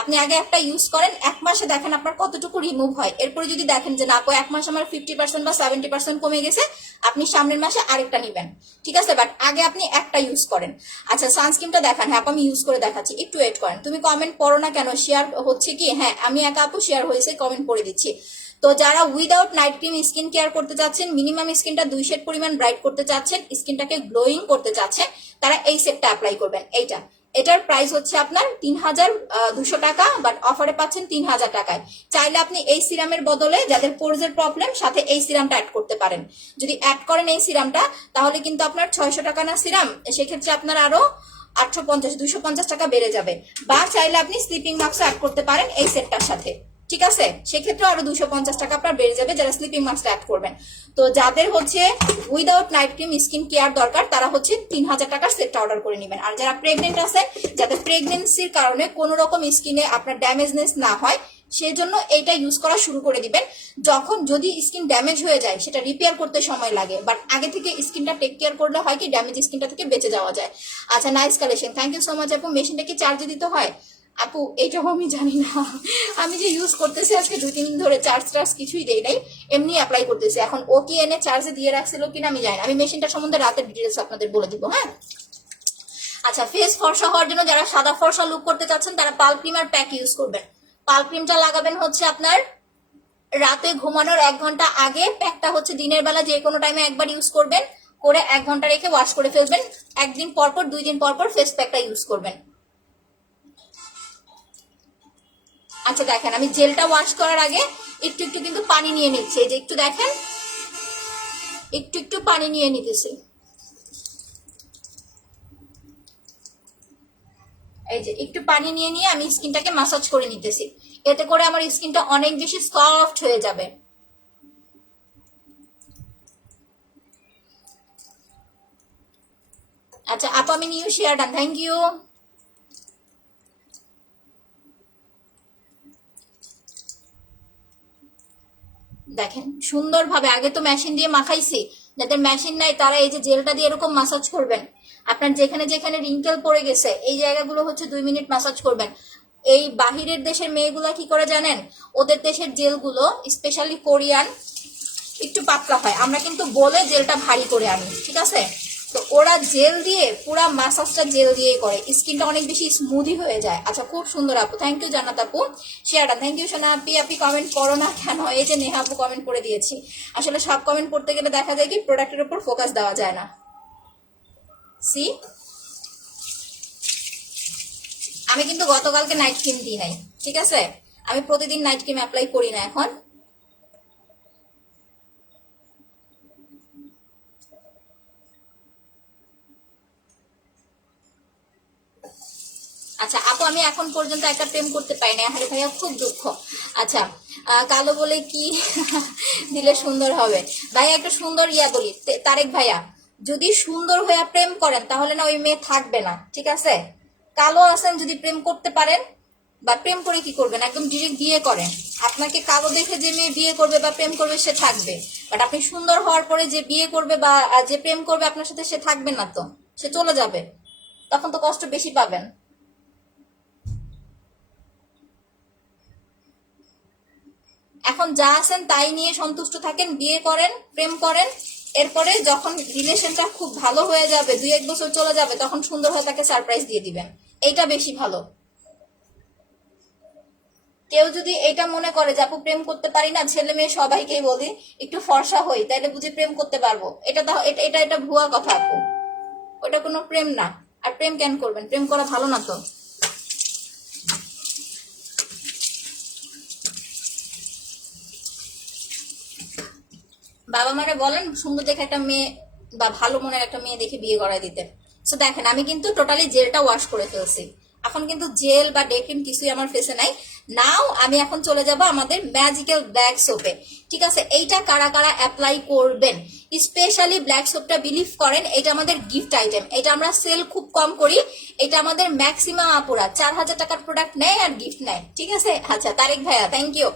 আপনি আগে একটা ইউজ করেন, 1 মাসে দেখেন আপনার কতটুকু রিমুভ হয়। এরপরে যদি দেখেন যে না আপু 1 মাস আমার 50% বা 70% কমে গেছে, আপনি সামনের মাসে আরেকটা নেবেন। ঠিক আছে, বাট আগে আপনি একটা ইউজ করেন। আচ্ছা সানস্ক্রিনটা দেখান, হ্যাঁ আপু আমি ইউজ করে দেখাচ্ছি, একটু ওয়েট করেন। তুমি কমেন্ট পড়ো না কেন, শেয়ার হচ্ছে কি? হ্যাঁ আমি একা আপু, শেয়ার হয়েছে, কমেন্ট পড়ে দিচ্ছি। তো যারা without night cream skin care করতে চাচ্ছেন, মিনিমাম স্কিনটা 2 শেড পরিমাণ ব্রাইট করতে চাচ্ছেন, স্কিনটাকে গ্লোয়িং করতে চাচ্ছেন, তারা এই সেটটা অ্যাপ্লাই করবেন। এটার প্রাইস হচ্ছে আপনার 3200 টাকা, বাট অফারে পাচ্ছেন 3000 টাকায়। চাইলে আপনি এই সিরামের বদলে যাদের পোরজের প্রবলেম, সাথে এই সিরামটা অ্যাড করতে পারেন। যদি অ্যাড করেন এই সিরামটা, তাহলে কিন্তু আপনার 600 টাকা না সিরাম, সেক্ষেত্রে আপনার আরো 250 টাকা বেড়ে যাবে। বা চাইলে আপনি স্লিপিং মাস্ক অ্যাড করতে পারেন এই সেটটার সাথে, ঠিক আছে, সেক্ষেত্রে আরো 250 টাকা আপনার বেড়ে যাবে যারা স্লিপিং মাস্ক অ্যাড করবেন। তো যাদের হচ্ছে without night cream skin care দরকার, তারা হচ্ছে 3000 টাকার সেটটা অর্ডার করে নেবেন। আর যারা প্রেগনেন্ট আছেন, যাদের প্রেগনেন্সির কারণে কোনো রকম স্কিনে আপনার ড্যামেজনেস না হয়, সেই জন্য এইটা ইউজ করা শুরু করে দিবেন। যদি স্কিন ড্যামেজ হয়ে যায়, সেটা রিপেয়ার করতে সময় লাগে, বাট আগে থেকে স্কিনটা টেক কেয়ার করলে হয় কি ড্যামেজ স্কিনটা থেকে বেঁচে যাওয়া যায়। আচ্ছা nice collection, thank you so much আপু। মেশিনটা কি চার্জে দিতে হয়? আপু এইটাও আমি জানি না, আমি যে ইউজ করতেছি আজকে 2-3 দিন ধরে, চার্জ কিছুই দেই নাই, এমনি অ্যাপ্লাই করতেছি। এখন ও কি এনে চার্জে দিয়ে রাখছিল কিনা আমি জানি না, আমি মেশিনটা সম্বন্ধে রাতের ডিটেলস আপনাদের বলে দিব। হ্যাঁ আচ্ছা, ফেস ফর্সা হওয়ার জন্য যারা সাদা ফর্সা লুক করতে চাচ্ছেন, তারা পাল ক্রিম আর প্যাক ইউজ করবেন। পাল ক্রিমটা লাগাবেন হচ্ছে আপনার রাতে ঘুমানোর 1 ঘন্টা আগে, প্যাকটা হচ্ছে দিনের বেলা যে কোনো টাইমে একবার ইউজ করবেন, করে 1 ঘন্টা রেখে ওয়াশ করে ফেলবেন। 1 দিন পরপর 2 দিন পরপর ফেস প্যাকটা ইউজ করবেন। আচ্ছা দেখেন, আমি জেলটা ওয়াশ করার আগে একটু একটু কিন্তু পানি নিয়ে নিচ্ছি, এই যে একটু দেখেন, একটু একটু পানি নিয়ে নিতেছি, এই যে একটু পানি নিয়ে নিয়ে আমি স্কিনটাকে ম্যাসাজ করে নিতেছি, এতে করে আমার স্কিনটা অনেক বেশি সফট হয়ে যাবে। আচ্ছা আপু আমি new share done, thank you. দেখেন সুন্দরভাবে, আগে তো মেশিন দিয়ে মাখাইছি, যাদের মেশিন নাই তারা এই যে জেলটা দিয়ে এরকম মাসাজ করবেন। আপনার যেখানে যেখানে রিঙ্কেল পড়ে গেছে এই জায়গাগুলো হচ্ছে 2 মিনিট মাসাজ করবেন। এই বাহিরের দেশের মেয়েগুলা কি করে জানেন, ওদের দেশের জেলগুলো স্পেশালি কোরিয়ান একটু পাতলা হয়, আমরা কিন্তু বলে জেলটা ভারী করে আনি, ঠিক আছে? তো ওরা জেল দিয়ে পুরা মাসাজটা জেল দিয়ে করে, স্কিনটা অনেক বেশি স্মুদি হয়ে যায়। আচ্ছা, খুব সুন্দর আপু, থ্যাংক ইউ জান্নাত আপু শেয়ারটা, থ্যাংক ইউ সোনা আপি। আপনি কমেন্ট করো না কেন? এই যে নেহা আপু কমেন্ট করে দিয়েছি। আসলে সব কমেন্ট পড়তে গেলে দেখা যায় কি প্রোডাক্টের উপর ফোকাস দেওয়া যায় না। সি, আমি কিন্তু গতকালকে নাইট ক্রিম দিই নাই, ঠিক আছে? আমি প্রতিদিন নাইট ক্রিম অ্যাপ্লাই করি না এখন। আচ্ছা আপু, আমি এখন পর্যন্ত একটা প্রেম করতে পারি না, আরে ভাইয়া খুব দুঃখ। আচ্ছা, কালো বলে কি দিলে সুন্দর হবে? ভাইয়া একটা সুন্দর ইয়া বলি, তারেক ভাইয়া, যদি সুন্দর হয়ে প্রেম করেন তাহলে না ওই মেয়ে থাকবে না, ঠিক আছে? কালো আছেন, যদি প্রেম করতে পারেন বা প্রেম করে কি করবেন, একদম ডিরেক্ট বিয়ে করেন। আপনাকে কালো দেখে যে মেয়ে বিয়ে করবে বা প্রেম করবে সে থাকবে, বাট আপনি সুন্দর হওয়ার পরে যে বিয়ে করবে বা যে প্রেম করবে আপনার সাথে সে থাকবে না, তো সে চলে যাবে, তখন তো কষ্ট বেশি পাবেন। এখন যা আছেন তাই নিয়ে সন্তুষ্ট থাকেন, বিয়ে করেন, প্রেম করেন, এরপরে যখন রিলেশনটা খুব ভালো হয়ে যাবে, 2-1 বছর চলে যাবে, তখন সুন্দর হয়ে তাকে সারপ্রাইজ দিয়ে দিবেন, এইটা বেশি ভালো। কেউ যদি এটা মনে করে যে আপু প্রেম করতে পারি না, ছেলে মেয়ে সবাইকেই বলি একটু ফর্সা হই তাইলে বুঝি প্রেম করতে পারবো, এটা তো এটা এটা ভুয়া কথা আপু, ওটা কোনো প্রেম না। আর প্রেম কেন করবেন? প্রেম করা ভালো না তো। বাবা মারা বলেন সুন্দর দেখে একটা মেয়ে বা ভালো মনের একটা মেয়ে দেখে বিয়ে করায় দিতে। সো দেখেন, আমি কিন্তু টোটালি জেলটা ওয়াশ করে ফেলছি, এখন কিন্তু জেল বা ডে ক্রিম কিছুই আমার ফেসে নাই। নাও আমি এখন চলে যাব আমাদের ম্যাজিক্যাল ব্ল্যাক সোপে, ঠিক আছে? এইটা কারা কারা অ্যাপ্লাই করবেন, স্পেশালি ব্ল্যাক সোপটা বিলিভ করেন এটা আমাদের গিফট আইটেম, এটা আমরা সেল খুব কম করি, এটা আমাদের ম্যাক্সিমাম আপুরা 4000 টাকার প্রোডাক্ট নেয় আর গিফট নেয়, ঠিক আছে? আচ্ছা তারেক ভাইয়া থ্যাংক ইউ।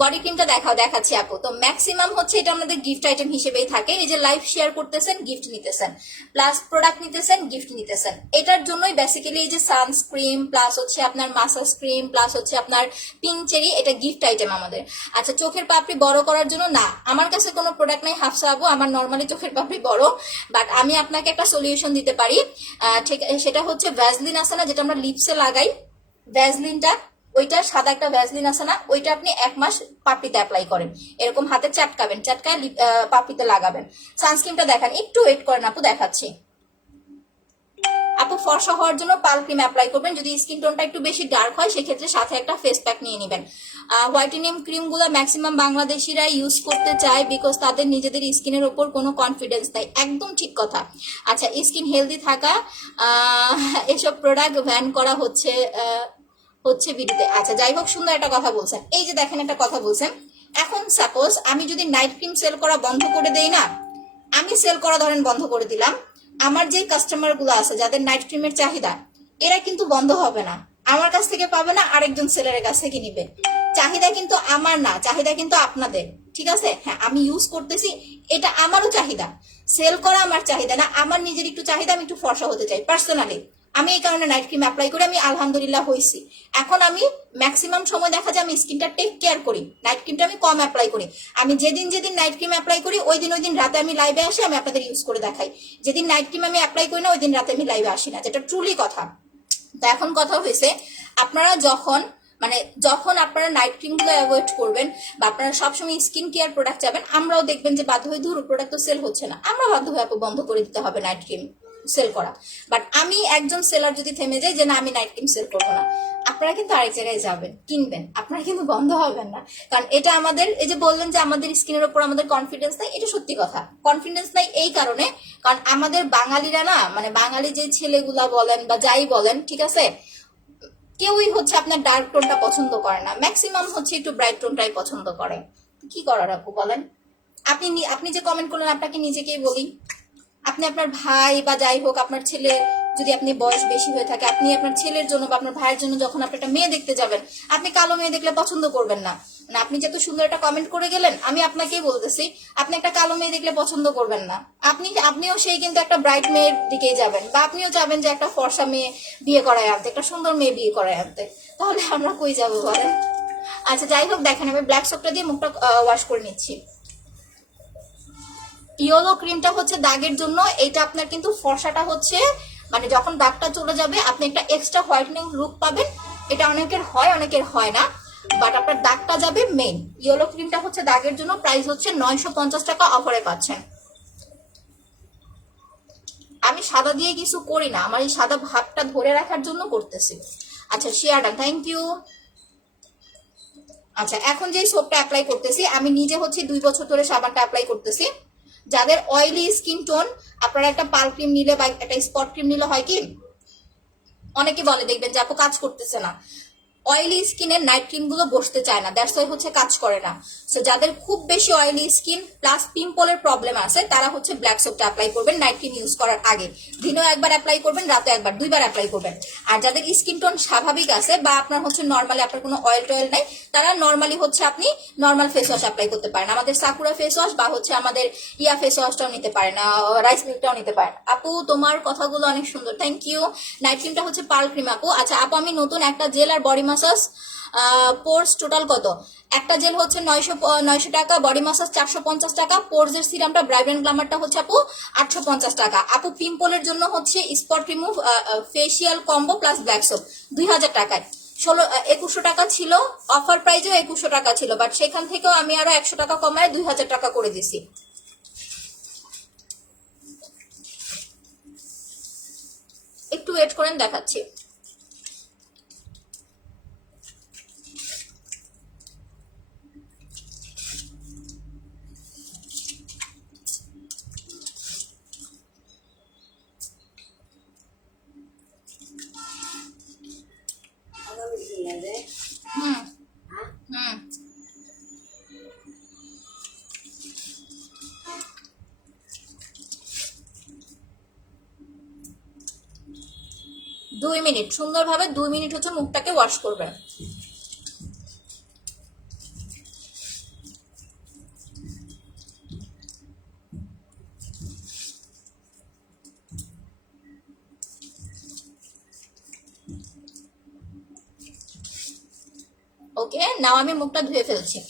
বডি ক্রিমটা দেখাচ্ছি আপু, তো ম্যাক্সিমাম হচ্ছে এটা আমাদের গিফট আইটেম হিসেবেই থাকে, এই যে লাইভ শেয়ার করতেছেন গিফট নিতেছেন, প্লাস প্রোডাক্ট নিতেছেন গিফট নিতেছেন, এটার জন্যই বেসিক্যালি এই যে সানস্ক্রিন প্লাস হচ্ছে আপনার মাসাজ ক্রিম প্লাস হচ্ছে আপনার পিঙ্ক চেরি, এটা গিফট আইটেম আমাদের। আচ্ছা, চোখের পাপড়ি বড় করার জন্য না, আমার কাছে কোনো প্রোডাক্ট নাই হাফসা আপু, আমার নর্মালি চোখের পাপড়ি বড়, বাট আমি আপনাকে একটা সলিউশন দিতে পারি, ঠিক, সেটা হচ্ছে ভ্যাসলিন আছে না যেটা আমরা লিপসে লাগাই, ভ্যাসলিনটা, ওইটা সাদা একটা ভ্যাসলিন আছে না, ওইটা আপনি 1 মাস পাপড়িতে অ্যাপ্লাই করেন, এরকম হাতে চাটকাবেন, চাটকায় পাপড়িতে লাগাবেন। সানস্ক্রিনটা দেখান, একটু ওয়েট করেন আপু, দেখাচ্ছি। আপু ফর্সা হওয়ার জন্য পাল ক্রিম অ্যাপ্লাই করবেন, যদি স্কিন টোনটা একটু বেশি ডার্ক হয় সেক্ষেত্রে সাথে একটা ফেস প্যাক নিয়ে নেবেন। হোয়াইটেনিং ক্রিমগুলো ম্যাক্সিমাম বাংলাদেশিরা ইউজ করতে চায় বিকজ তাদের নিজেদের স্কিনের ওপর কোনো কনফিডেন্স নাই, একদম ঠিক কথা। আচ্ছা, স্কিন হেলদি থাকা এসব প্রোডাক্ট ব্যান করা হচ্ছে ভিডিওতে। আচ্ছা যাই হোক, সুন্দর একটা কথা বলছেন, এই যে দেখেন একটা কথা বলছেন, এখন সাপোজ আমি যদি নাইট ক্রিম সেল করা বন্ধ করে দেই না, আমি সেল করা ধরেন বন্ধ করে দিলাম, আমার যে কাস্টমার গুলো আছে যাদের নাইট ক্রিমের চাহিদা, এরা কিন্তু বন্ধ হবে না, আমার কাছ থেকে পাবে না, আরেকজন সেলারের কাছ থেকে নিবে। চাহিদা কিন্তু আমার না, চাহিদা কিন্তু আপনাদের, ঠিক আছে? হ্যাঁ, আমি ইউজ করতেছি, এটা আমারও চাহিদা, সেল করা আমার চাহিদা না, আমার নিজের একটু চাহিদা, আমি একটু ফর্সা হতে চাই পার্সোনালি, আমি এই কারণে নাইট ক্রিম অ্যাপ্লাই করি, আমি আলহামদুলিল্লাহ হয়েছি। এখন আমি ম্যাক্সিমাম সময় দেখা যায় আমি স্কিনটা টেক কেয়ার করি, নাইট ক্রিমটা আমি কম অ্যাপ্লাই করি, আমি যেদিন নাইট ক্রিম অ্যাপ্লাই করি ওই দিন রাতে আমি লাইভে আসি, আমি আপনাদের ইউজ করে দেখাই, যেদিন নাইট ক্রিম আমি অ্যাপ্লাই করি না ওই দিন রাতে আমি লাইভে আসি না, যেটা ট্রুলি কথা। তো এখন কথা হয়েছে, আপনারা যখন আপনারা নাইট ক্রিম গুলো অ্যাভয়েড করবেন বা আপনারা সবসময় স্কিন কেয়ার প্রোডাক্ট চাবেন, আমরাও দেখবেন যে বাধ্য হয়ে ধরো প্রোডাক্ট তো সেল হচ্ছে না, আমরা বাধ্য হয়ে বন্ধ করে দিতে হবে নাইট ক্রিম সেল করা। বাট আমি একজন সেলার যদি থেমে যাই যে না আমি নাইট ক্রিম সেল করবো না, আপনারা কিন্তু আরেক জায়গায় যাবেন কিনবেন, আপনারা কিন্তু বন্ধ হবেন না, কারণ এটা আমাদের, এই যে বললেন যে আমাদের স্কিনের উপর আমাদের কনফিডেন্স নাই, এটা সত্যি কথা, কনফিডেন্স নাই এই কারণে কারণ আমাদের বাঙালিরা না, বাঙালি যে ছেলেগুলা বলেন বা যাই বলেন, ঠিক আছে, কেউই হচ্ছে আপনার ডার্ক টোনটা পছন্দ করে না, ম্যাক্সিমাম হচ্ছে একটু ব্রাইট টোনটাই পছন্দ করে। কি করার আপু বলেন? আপনি যে কমেন্ট করলেন আপনাকে নিজেকেই বলি, আপনি আপনার ভাই বা যাই হোক আপনার ছেলে যদি আপনি বয়স বেশি হয়ে থাকে, আপনি আপনার ছেলের জন্য বা আপনার ভাইয়ের জন্য যখন আপনি একটা মেয়ে দেখতে যাবেন, আপনি কালো মেয়ে দেখলে পছন্দ করবেন না। মানে আপনি যত সুন্দর একটা কমেন্ট করে গেলেন, আমি আপনাকেই বলতেছি আপনি একটা কালো মেয়ে দেখলে পছন্দ করবেন না। আপনিও সেই কিন্তু একটা ব্রাইট মেয়ের দিকেই যাবেন, বা আপনিও যাবেন যে একটা ফর্সা মেয়ে বিয়ে করায় আনতে, একটা সুন্দর মেয়ে বিয়ে করায় আনতে। তাহলে আমরা কই যাবো বলেন? আচ্ছা যাই হোক, দেখেন আমি ব্ল্যাক সোপটা দিয়ে মুখটা ওয়াশ করে নিচ্ছি। ইয়েলো ক্রিমটা হচ্ছে দাগের জন্য, এইটা আপনার কিন্তু ফর্সাটা হচ্ছে মানে যখন দাগটা চলে যাবে আপনি একটা এক্সট্রা হোয়াইটনিং লুক পাবেন। এটা অনেকের হয়, অনেকের হয় না, বাট আপনার দাগটা যাবে মেইন। ইয়েলো ক্রিমটা হচ্ছে দাগের জন্য, প্রাইস হচ্ছে 950 টাকা, অফারে পাচ্ছেন। আমি সাদা দিয়ে কিছু করি না, আমার এই সাদা ভাবটা ধরে রাখার জন্য করতেছি। আচ্ছা শিয়ারটা থ্যাংক ইউ। আচ্ছা এখন যে সোপটা অ্যাপ্লাই করতেছি, আমি নিজে হচ্ছে 2 বছর ধরে সাবানটা অ্যাপ্লাই করতেছি। যাদের অয়েলি স্কিন টোন, আপনারা একটা পাল ক্রিম নিলে বা একটা স্পট ক্রিম নিলে হয় কি, অনেকে বলে দেখবেন যে আপু কাজ করতেছে না, অয়েলি স্কিনের নাইট ক্রিম গুলো বসতে চায় না, দ্যাটস ওয়াই হচ্ছে কাজ করে না। সো যাদের খুব বেশি অয়েলি স্কিন প্লাস পিম্পলের প্রবলেম আছে, তারা হচ্ছে ব্ল্যাক সোপটা অ্যাপ্লাই করবেন নাইট ক্রিম ইউজ করার আগে। দিনেও একবার অ্যাপ্লাই করবেন, রাতে একবার, 2বার অ্যাপ্লাই করবেন। আর যাদের স্কিন টোন স্বাভাবিক আছে বা আপনার হচ্ছে নর্মালি আপনার কোনো অয়েল টয়েল নাই, তারা নর্মালি হচ্ছে আপনি নর্মাল ফেস ওয়াশ অ্যাপ্লাই করতে পারেন, আমাদের সাকুরা ফেস ওয়াশ বা হচ্ছে আমাদের ইয়া ফেস ওয়াশটাও নিতে পারেন, রাইস মিল্কটাও নিতে পারেন। আপু তোমার কথাগুলো অনেক সুন্দর, থ্যাংক ইউ। নাইট ক্রিমটা হচ্ছে পার্ল ক্রিম আপু। আচ্ছা আপু আমি নতুন একটা জেল আর বডি মাসাজ পোর্স টোটাল কত? একটা জেল হচ্ছে 900 টাকা, বডি মাসাজ 450 টাকা, পোর্সের সিরামটা ব্রাইব্রেন্ট গ্ল্যামারটা হচ্ছে আপু 850 টাকা। আপু পিম্পলের জন্য হচ্ছে spot remove facial combo plus black soap 2000 টাকায় 2100 টাকা ছিল, অফার প্রাইজেও 2100 টাকা ছিল, বাট সেখান থেকেও আমি আরো 100 টাকা কমায় 2000 টাকা করে দিছি। একটু ওয়েট করেন, দেখাচ্ছি। হুম হুম 2 মিনিট সুন্দরভাবে 2 মিনিট হচ্ছে মুখটাকে ওয়াশ করবেন। ওকে নাও আমি মুখটা ধুয়ে ফেলছি।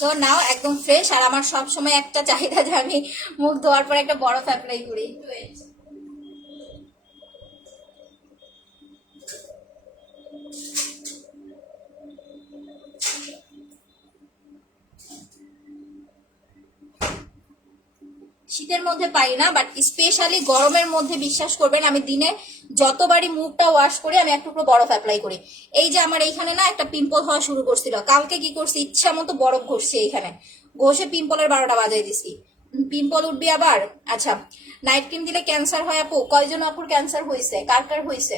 সো নাও একদম ফ্রেশ। আর আমার সব সময় একটা চাহিদা যে আমি মুখ ধোয়ার পর একটা বরফ অ্যাপ্লাই করি। শীতের মধ্যে পারি না, বাট স্পেশালি গরমের মধ্যে বিশ্বাস করবেন আমি দিনে যতবারই মুখটা ওয়াশ করি আমি এক টুকরো বরফ অ্যাপ্লাই করি। এই যে আমার এইখানে না একটা পিম্পল হওয়া শুরু করছিল, কালকে কি করছি ইচ্ছা মতো বরফ ঘষছি এইখানে, ঘষে পিম্পলের 12টা বাজাই দিছি। পিম্পল উঠবি আবার। আচ্ছা নাইট ক্রিম দিলে ক্যান্সার হয় আপু? কয়জন আপুর ক্যান্সার হয়েছে, কার কার হয়েছে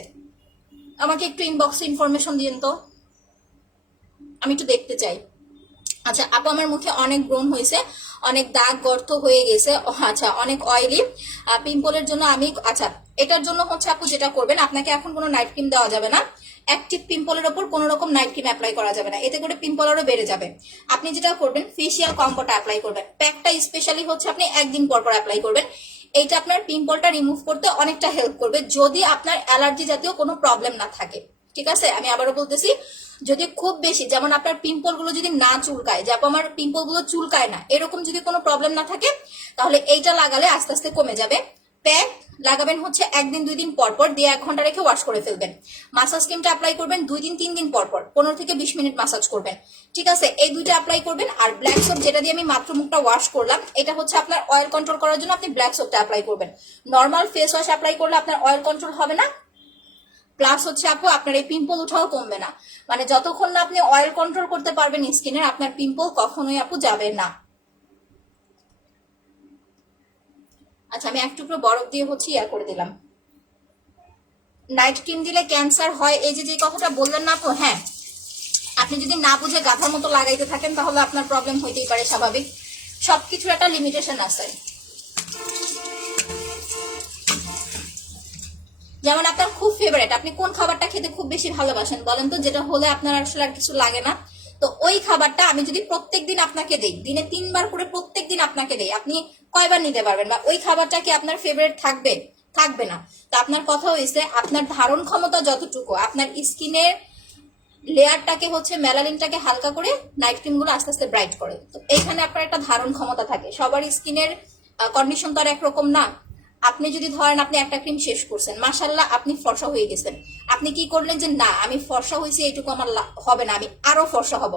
আমাকে একটু ইনবক্সে ইনফরমেশন দিন তো, আমি একটু দেখতে চাই। আচ্ছা আপু আমার মুখে অনেক ব্রণ হয়েছে, অনেক দাগ গর্ত হয়ে গেছে, আচ্ছা অনেক অয়েলি, পিম্পলের জন্য আমি, আচ্ছা এটার জন্য হচ্ছে আপু যেটা করবেন, আপনাকে এখন কোনো নাইট ক্রিম দেওয়া যাবে না, অ্যাক্টিভ পিম্পলের ওপর কোনো রকম নাইট ক্রিম অ্যাপ্লাই করা যাবে না, এতে করে পিম্পল আরও বেড়ে যাবে। আপনি যেটা করবেন ফেসিয়াল কম্বোটা অ্যাপ্লাই করবেন, প্যাকটা স্পেশালি হচ্ছে আপনি একদিন পর পর অ্যাপ্লাই করবেন। এইটা আপনার পিম্পলটা রিমুভ করতে অনেকটা হেল্প করবে, যদি আপনার অ্যালার্জি জাতীয় কোনো প্রবলেম না থাকে। ঠিক আছে আমি আবারও বলতেছি, যদি খুব বেশি যেমন আপনার পিম্পল গুলো যদি না চুলকায়, যে আমার পিম্পল গুলো চুলকায় না, এরকম যদি কোনো প্রবলেম না থাকে, তাহলে এইটা লাগালে আস্তে আস্তে কমে যাবে। প্যাক লাগাবেন হচ্ছে 1 দিন 2 দিন পর পর, দিয়ে 1 ঘন্টা রেখে ওয়াশ করে ফেলবেন। মাসাজ ক্রিমটা অ্যাপ্লাই করবেন 2 দিন 3 দিন পর পর, 15 থেকে 20 মিনিট মাসাজ করবেন। ঠিক আছে এই দুইটা অ্যাপ্লাই করবেন। আর ব্ল্যাক সোপ যেটা দিয়ে আমি মাত্র মুখটা ওয়াশ করলাম, এটা হচ্ছে আপনার অয়েল কন্ট্রোল করার জন্য আপনি ব্ল্যাক সোপটা অ্যাপ্লাই করবেন। নর্মাল ফেস ওয়াশ অ্যাপ্লাই করলে আপনার অয়েল কন্ট্রোল হবে না, প্লাস হচ্ছে আপু আপনার এই পিম্পল উঠাও কমবে না, মানে যতক্ষণ না আপনি অয়েল কন্ট্রোল করতে পারবেন স্কিনের, আপনার পিম্পল কখনোই আপু যাবে না। আচ্ছা আমি এক টুকরো বরফ দিয়ে হচ্ছে ইয়া করে দিলাম। নাইট ক্রিম দিলে ক্যান্সার হয়, এই যে কথাটা বললেন না আপু, হ্যাঁ আপনি যদি না বুঝে গাধার মতো লাগাইতে থাকেন তাহলে আপনার প্রবলেম হইতেই পারে, স্বাভাবিক। সবকিছুর একটা লিমিটেশন আছে। যেমন আপনার খুব ফেভারিট, আপনি কোন খাবারটা খেতে খুব বেশি ভালোবাসেন বলেন তো, যেটা হলে আপনার আসলে আর কিছু লাগে না। তো ওই খাবারটা আমি যদি প্রত্যেকদিন আপনাকে দেই, দিনে 3 বার করে প্রত্যেকদিন আপনাকে দেই, আপনি কয়বার নিতে পারবেন? বা ওই খাবারটা কি আপনার ফেভারিট থাকবে? থাকবে না। তো আপনার কথা হয়েছে আপনার ধারণ ক্ষমতা যতটুকু, আপনার স্কিনের লেয়ারটাকে হচ্ছে মেলানিনটাকে হালকা করে নাইট ক্রিম গুলো আস্তে আস্তে ব্রাইট করে। তো এইখানে আপনার একটা ধারণ ক্ষমতা থাকে। সবার স্কিনের কন্ডিশন তো আর একরকম না। আপনি যদি ধরেন আপনি একটা ক্রিম শেষ করছেন, মাশাল্লাহ আপনি ফর্সা হয়ে গেছেন, আপনি কি করলেন যে না আমি ফর্সা হয়েছি এইটুকু আমার হবে না, আমি আরো ফর্সা হব,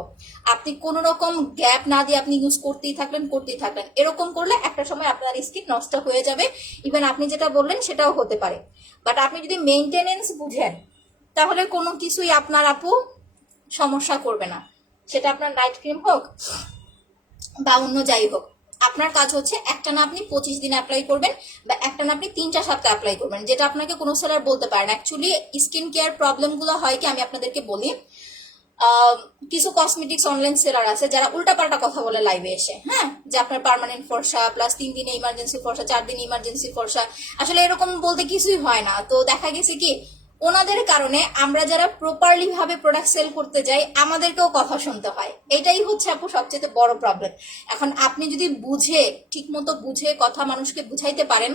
আপনি কোন রকম গ্যাপ না দিয়ে আপনি ইউজ করতেই থাকলেন করতেই থাকলেন। এরকম করলে একটা সময় আপনার স্কিন নষ্ট হয়ে যাবে। ইভেন আপনি যেটা বললেন সেটাও হতে পারে। বাট আপনি যদি মেইনটেনেন্স বুঝেন তাহলে কোনো কিছুই আপনার আপু সমস্যা করবে না। সেটা আপনার নাইট ক্রিম হোক বা অন্য যাই হোক, আপনার কাজ হচ্ছে একটা না আপনি 25 দিন অ্যাপ্লাই করবেন বা একটা না আপনি 3টা সপ্তাহ অ্যাপ্লাই করবেন, যেটা আপনাকে কোনো সেলার বলতে পারেন। অ্যাকচুয়ালি স্কিন কেয়ার প্রবলেমগুলো হয় কি, আমি আপনাদেরকে বলি, কিছু কসমেটিক্স অনলাইন সেলার আছে যারা উল্টাপাল্টা কথা বলে লাইভে এসে, হ্যাঁ, যে আপনার পার্মানেন্ট ফর্সা প্লাস 3 দিনে ইমার্জেন্সি ফর্সা, 4 দিনে ইমার্জেন্সি ফর্সা। আসলে এরকম বলতে কিছুই হয় না। তো দেখা গেছে কি ওনাদের কারণে আমরা যারা প্রপারলি ভাবে প্রোডাক্ট সেল করতে যাই আমাদেরকেও কথা শুনতে হয়। এটাই হচ্ছে আপু সবচেয়ে বড় প্রবলেম। এখন আপনি যদি বুঝে ঠিক মতো বুঝে কথা মানুষকে বুঝাইতে পারেন,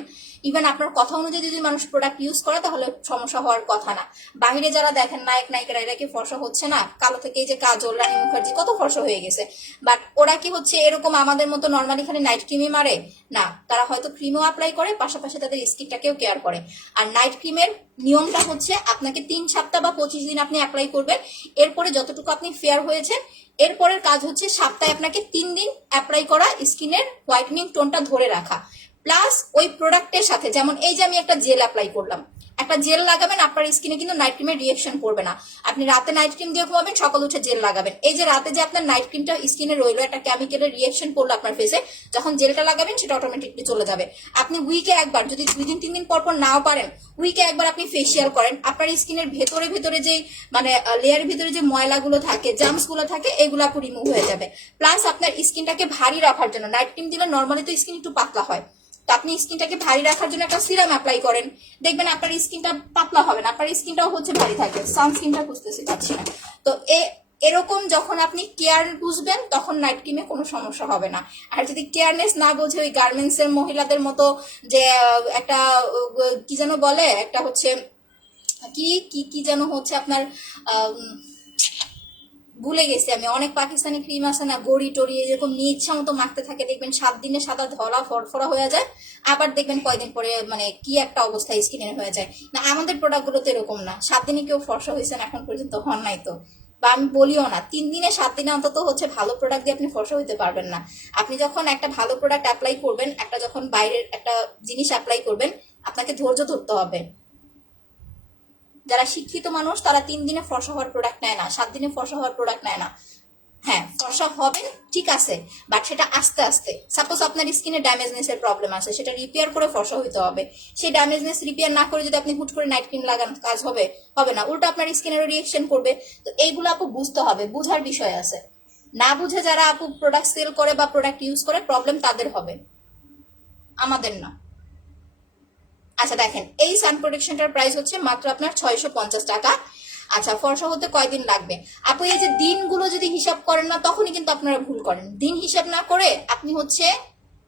ইভেন আপনার কথা অনুযায়ী যদি মানুষ প্রোডাক্ট ইউজ করে তাহলে সমস্যা হওয়ার কথা না। বাহিরে যারা দেখেন নায়ক নায়িকারা, এরা কি ফর্সা হচ্ছে না? কালো থেকে এই যে কাজল, রানী মুখার্জি কত ফর্সা হয়ে গেছে, বাট ওরা কি হচ্ছে এরকম আমাদের মতো নর্মালি খালি নাইট ক্রিমই মারে না, তারা হয়তো ক্রিমও অ্যাপ্লাই করে, পাশাপাশি তাদের স্কিনটাকেও কেয়ার করে। আর নাইট ক্রিমের নিয়মটা হচ্ছে আপনাকে 3 সপ্তাহ বা 25 দিন আপনি অ্যাপ্লাই করবেন। এরপরে যতটুকু আপনি ফেয়ার হয়েছেন, এরপরের কাজ হচ্ছে সপ্তাহে আপনাকে 3 দিন অ্যাপ্লাই করা, স্কিনের হোয়াইটনিং টোনটা ধরে রাখা। প্লাস ওই প্রোডাক্টের সাথে, যেমন এই যে আমি একটা জেল অ্যাপ্লাই করলাম, একটা জেল লাগাবেন, আপনার স্কিনে কিন্তু নাইট ক্রিমের রিয়েকশন করবে না। আপনি রাতে নাইট ক্রিম দিয়ে ঘুমাবেন, সকাল উঠে জেল লাগাবেন, এই যে রাতে যে আপনার নাইট ক্রিমটা স্কিনে রইলো, একটা কেমিক্যালের রিয়েকশন করলো আপনার ফেসে, যখন জেলটা লাগাবেন সেটা অটোমেটিকলি চলে যাবে। আপনি উইকে একবার, যদি 2 দিন 3 দিন পর পর নাও পারেন, উইকে একবার আপনি ফেসিয়াল করেন, আপনার স্কিনের ভেতরে ভেতরে যে মানে লেয়ারের ভিতরে যে ময়লাগুলো থাকে, জার্মস গুলো থাকে, এগুলো আপু রিমুভ হয়ে যাবে। প্লাস আপনার স্কিনটাকে ভারী রাখার জন্য, নাইট ক্রিম দিলে নর্মালি তো স্কিন একটু পাতলা হয়, তো আপনি স্কিনটাকে ভারী রাখার জন্য একটা সিরাম অ্যাপ্লাই করেন, দেখবেন আপনার স্কিনটা পাতলা হবে না, আপনার স্কিনটাও হচ্ছে ভারী থাকবে। সানস্ক্রিনটা বুঝতেছি পাচ্ছি না। তো এরকম যখন আপনি কেয়ার বুঝবেন তখন নাইট ক্রিমে কোনো সমস্যা হবে না। আর যদি কেয়ারনেস না বোঝে, ওই গার্মেন্টস এর মহিলাদের মতো যে একটা কি যেন বলে, একটা হচ্ছে কি কি কি যেন হচ্ছে আপনার ভুলে গেছি আমি, অনেক পাকিস্তানি ক্রিম আছে না, গড়ি টড়ি এরকম নিয়ে ইচ্ছা মতো মাখতে থাকে, দেখবেন 7 দিনে সাদা ধলা ফরফরা হয়ে যায়, আবার দেখবেন কয়দিন পরে মানে কি একটা অবস্থা স্কিনের হয়ে যায়। না আমাদের প্রোডাক্টগুলো তো এরকম না, 7 দিনে কেউ ফর্সা হয়েছেন এখন পর্যন্ত হন নাই তো, বা আমি বলিও না। 3 দিনে 7 দিনে অন্তত হচ্ছে ভালো প্রোডাক্ট দিয়ে আপনি ফর্সা হইতে পারবেন না। আপনি যখন একটা ভালো প্রোডাক্ট অ্যাপ্লাই করবেন, একটা যখন বাইরের একটা জিনিস অ্যাপ্লাই করবেন, আপনাকে ধৈর্য ধরতে হবে। যারা শিক্ষিত মানুষ তারা 3 দিনে ফর্সা হওয়ার প্রোডাক্ট নেয় না, 7 দিনে ফর্সা হওয়ার প্রোডাক্ট নেয় না। হ্যাঁ ফর্সা হবেন ঠিক আছে, বাট সেটা আস্তে আস্তে। সাপোজ আপনার স্কিনে ড্যামেজনেস এর প্রবলেম আছে, সেটা রিপেয়ার করে ফর্সা হইতে হবে। সেই ড্যামেজনেস রিপেয়ার না করে যদি আপনি হুট করে নাইট ক্রিম লাগান, কাজ হবে? হবে না, উল্টো আপনার স্কিনের রিয়েকশন করবে। তো এইগুলো আপু বুঝতে হবে, বুঝার বিষয় আছে। না বুঝে যারা আপু প্রোডাক্ট সেল করে বা প্রোডাক্ট ইউজ করে, প্রবলেম তাদের হবে, আমাদের না। আচ্ছা দেখেন, এই সান প্রোটেকশনটার প্রাইস হচ্ছে মাত্র আপনার 650 টাকা। আচ্ছা ফর্সা হতে কয়দিন লাগবে আপু? এই যে দিনগুলো যদি হিসাব করেন না, তখনই কিন্তু আপনারা ভুল করেন। দিন হিসাব না করে আপনি হচ্ছে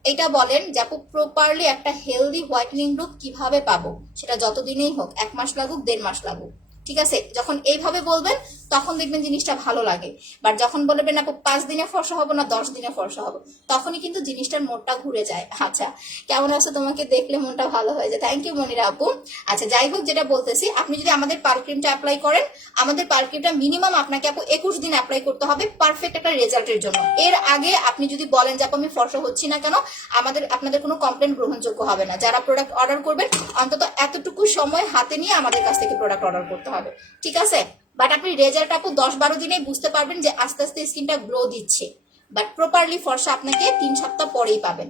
এটা বলেন যে আপু প্রপারলি একটা হেলদি হোয়াইটনিং লুক কিভাবে পাবো, সেটা যতদিনেই হোক, 1 মাস লাগুক 1.5 মাস লাগুক, ঠিক আছে? যখন এইভাবে বলবেন তখন দেখবেন জিনিসটা ভালো লাগে। বাট যখন বলবেন আপু 5 দিনে ফর্সা হবো না 10 দিনে ফর্সা হবো, তখনই কিন্তু জিনিসটার মোড়টা ঘুরে যায়। আচ্ছা কেমন আছো, তোমাকে দেখলে মনটা ভালো হয়ে যায়। থ্যাংক ইউ মনিরা আপু। আচ্ছা যাই হোক, যেটা বলতেছি, আপনি যদি আমাদের পার ক্রিমটা অ্যাপ্লাই করেন, আমাদের পার ক্রিমটা মিনিমাম আপনাকে আপু 21 দিন অ্যাপ্লাই করতে হবে পারফেক্ট একটা রেজাল্টের জন্য। এর আগে আপনি যদি বলেন যে আপু আমি ফর্সা হচ্ছি না কেন, আপনাদের কোনো কমপ্লেন গ্রহণযোগ্য হবে না। যারা প্রোডাক্ট অর্ডার করবেন অন্তত এতটুকু সময় হাতে নিয়ে আমাদের কাছ থেকে প্রোডাক্ট অর্ডার করতে হবে, ঠিক আছে? বাট আপনি রেজাল্ট আপু 10-12 দিনে বুঝতে পারবেন যে আস্তে আস্তে স্কিনটা গ্লো দিচ্ছে। বাট প্রপারলি ফর্সা আপনাকে 3 সপ্তাহ পরেই পাবেন।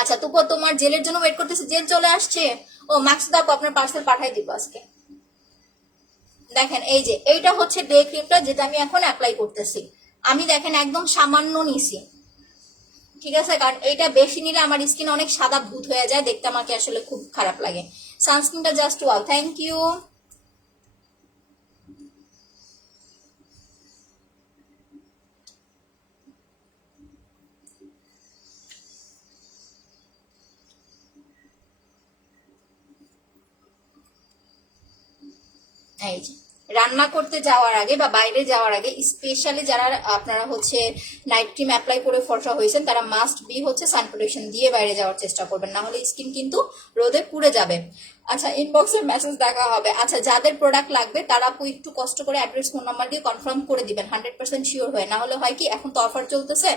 আচ্ছা তবুও তোমার জেলের জন্য ওয়েট করতেছে, জেল চলে আসছে। ও মাকসুদ আপু আপনার পার্সেল পাঠাই দিব আজকে। দেখেন এই যে এইটা হচ্ছে ডে ক্রিমটা, যেটা আমি এখন অ্যাপ্লাই করতেছি। আমি দেখেন একদম সামান্য নিছি, ঠিক আছে? কারণ এইটা বেশি নিলে আমার স্কিন অনেক সাদা ভূত হয়ে যায়, দেখতে আমাকে আসলে খুব খারাপ লাগে। সানস্ক্রিনটা জাস্ট ওয়াও, থ্যাংক ইউ। এই যে রান্না করতে যাওয়ার আগে বা বাইরে যাওয়ার আগে স্পেশালি যারা আপনারা হচ্ছে নাইট ক্রিম অ্যাপ্লাই করে ফর্সা হয়েছেন, তারা মাস্ট বি হচ্ছে সান প্রোটেকশন দিয়ে বাইরে যাওয়ার চেষ্টা করবেন, না হলে স্কিন কিন্তু রোদে পুড়ে যাবে। আচ্ছা ইনবক্সের মেসেজ দেখা হবে। আচ্ছা যাদের প্রোডাক্ট লাগবে তারা আপু একটু কষ্ট করে অ্যাড্রেস ফোন নাম্বার দিয়ে কনফার্ম করে দিবেন 100% শিওর হয়ে, না হলে হয় কি এখন তো অফার চলতেছে,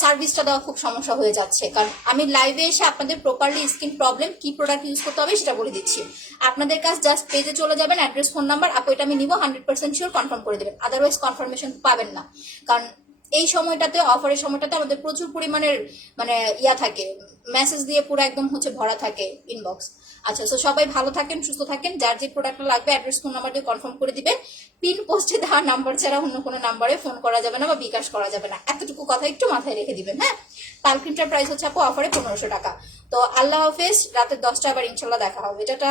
সার্ভিসটা দেওয়া খুব সমস্যা হয়ে যাচ্ছে। কারণ আমি লাইভে এসে আপনাদের প্রপারলি স্কিন প্রবলেম কি প্রোডাক্ট ইউজ করতে হবে সেটা বলে দিচ্ছি। আপনাদের কাছে জাস্ট পেজে চলে যাবেন, অ্যাড্রেস ফোন নাম্বার আপু এটা আমি নিব 100% শিওর কনফার্ম করে দেবেন, আদারওয়াইজ কনফার্মেশন পাবেন না। কারণ এই সময়টাতে অফারের সময়টাতে আমাদের প্রচুর পরিমাণের মানে ইয়া থাকে, মেসেজ দিয়ে পুরো একদম হচ্ছে ভরা থাকে ইনবক্স। আচ্ছা তো সবাই ভালো থাকেন, সুস্থ থাকেন। যার যে প্রোডাক্টটা লাগবে অ্যাড্রেস ফোন নাম্বার দিয়ে কনফার্ম করে দিবেন। পিন পোস্টে দেওয়া নাম্বার ছাড়া অন্য কোনো নাম্বারে ফোন করা যাবে না বা বিকাশ করা যাবে না, এতটুকু কথা একটু মাথায় রেখে দিবেন। হ্যাঁ, পালক্রিমটার প্রাইস হচ্ছে আপু অফারে 1500 টাকা। তো আল্লাহ হাফেজ, রাতের 10টা আবার ইনশাল্লাহ দেখা হবে। এটা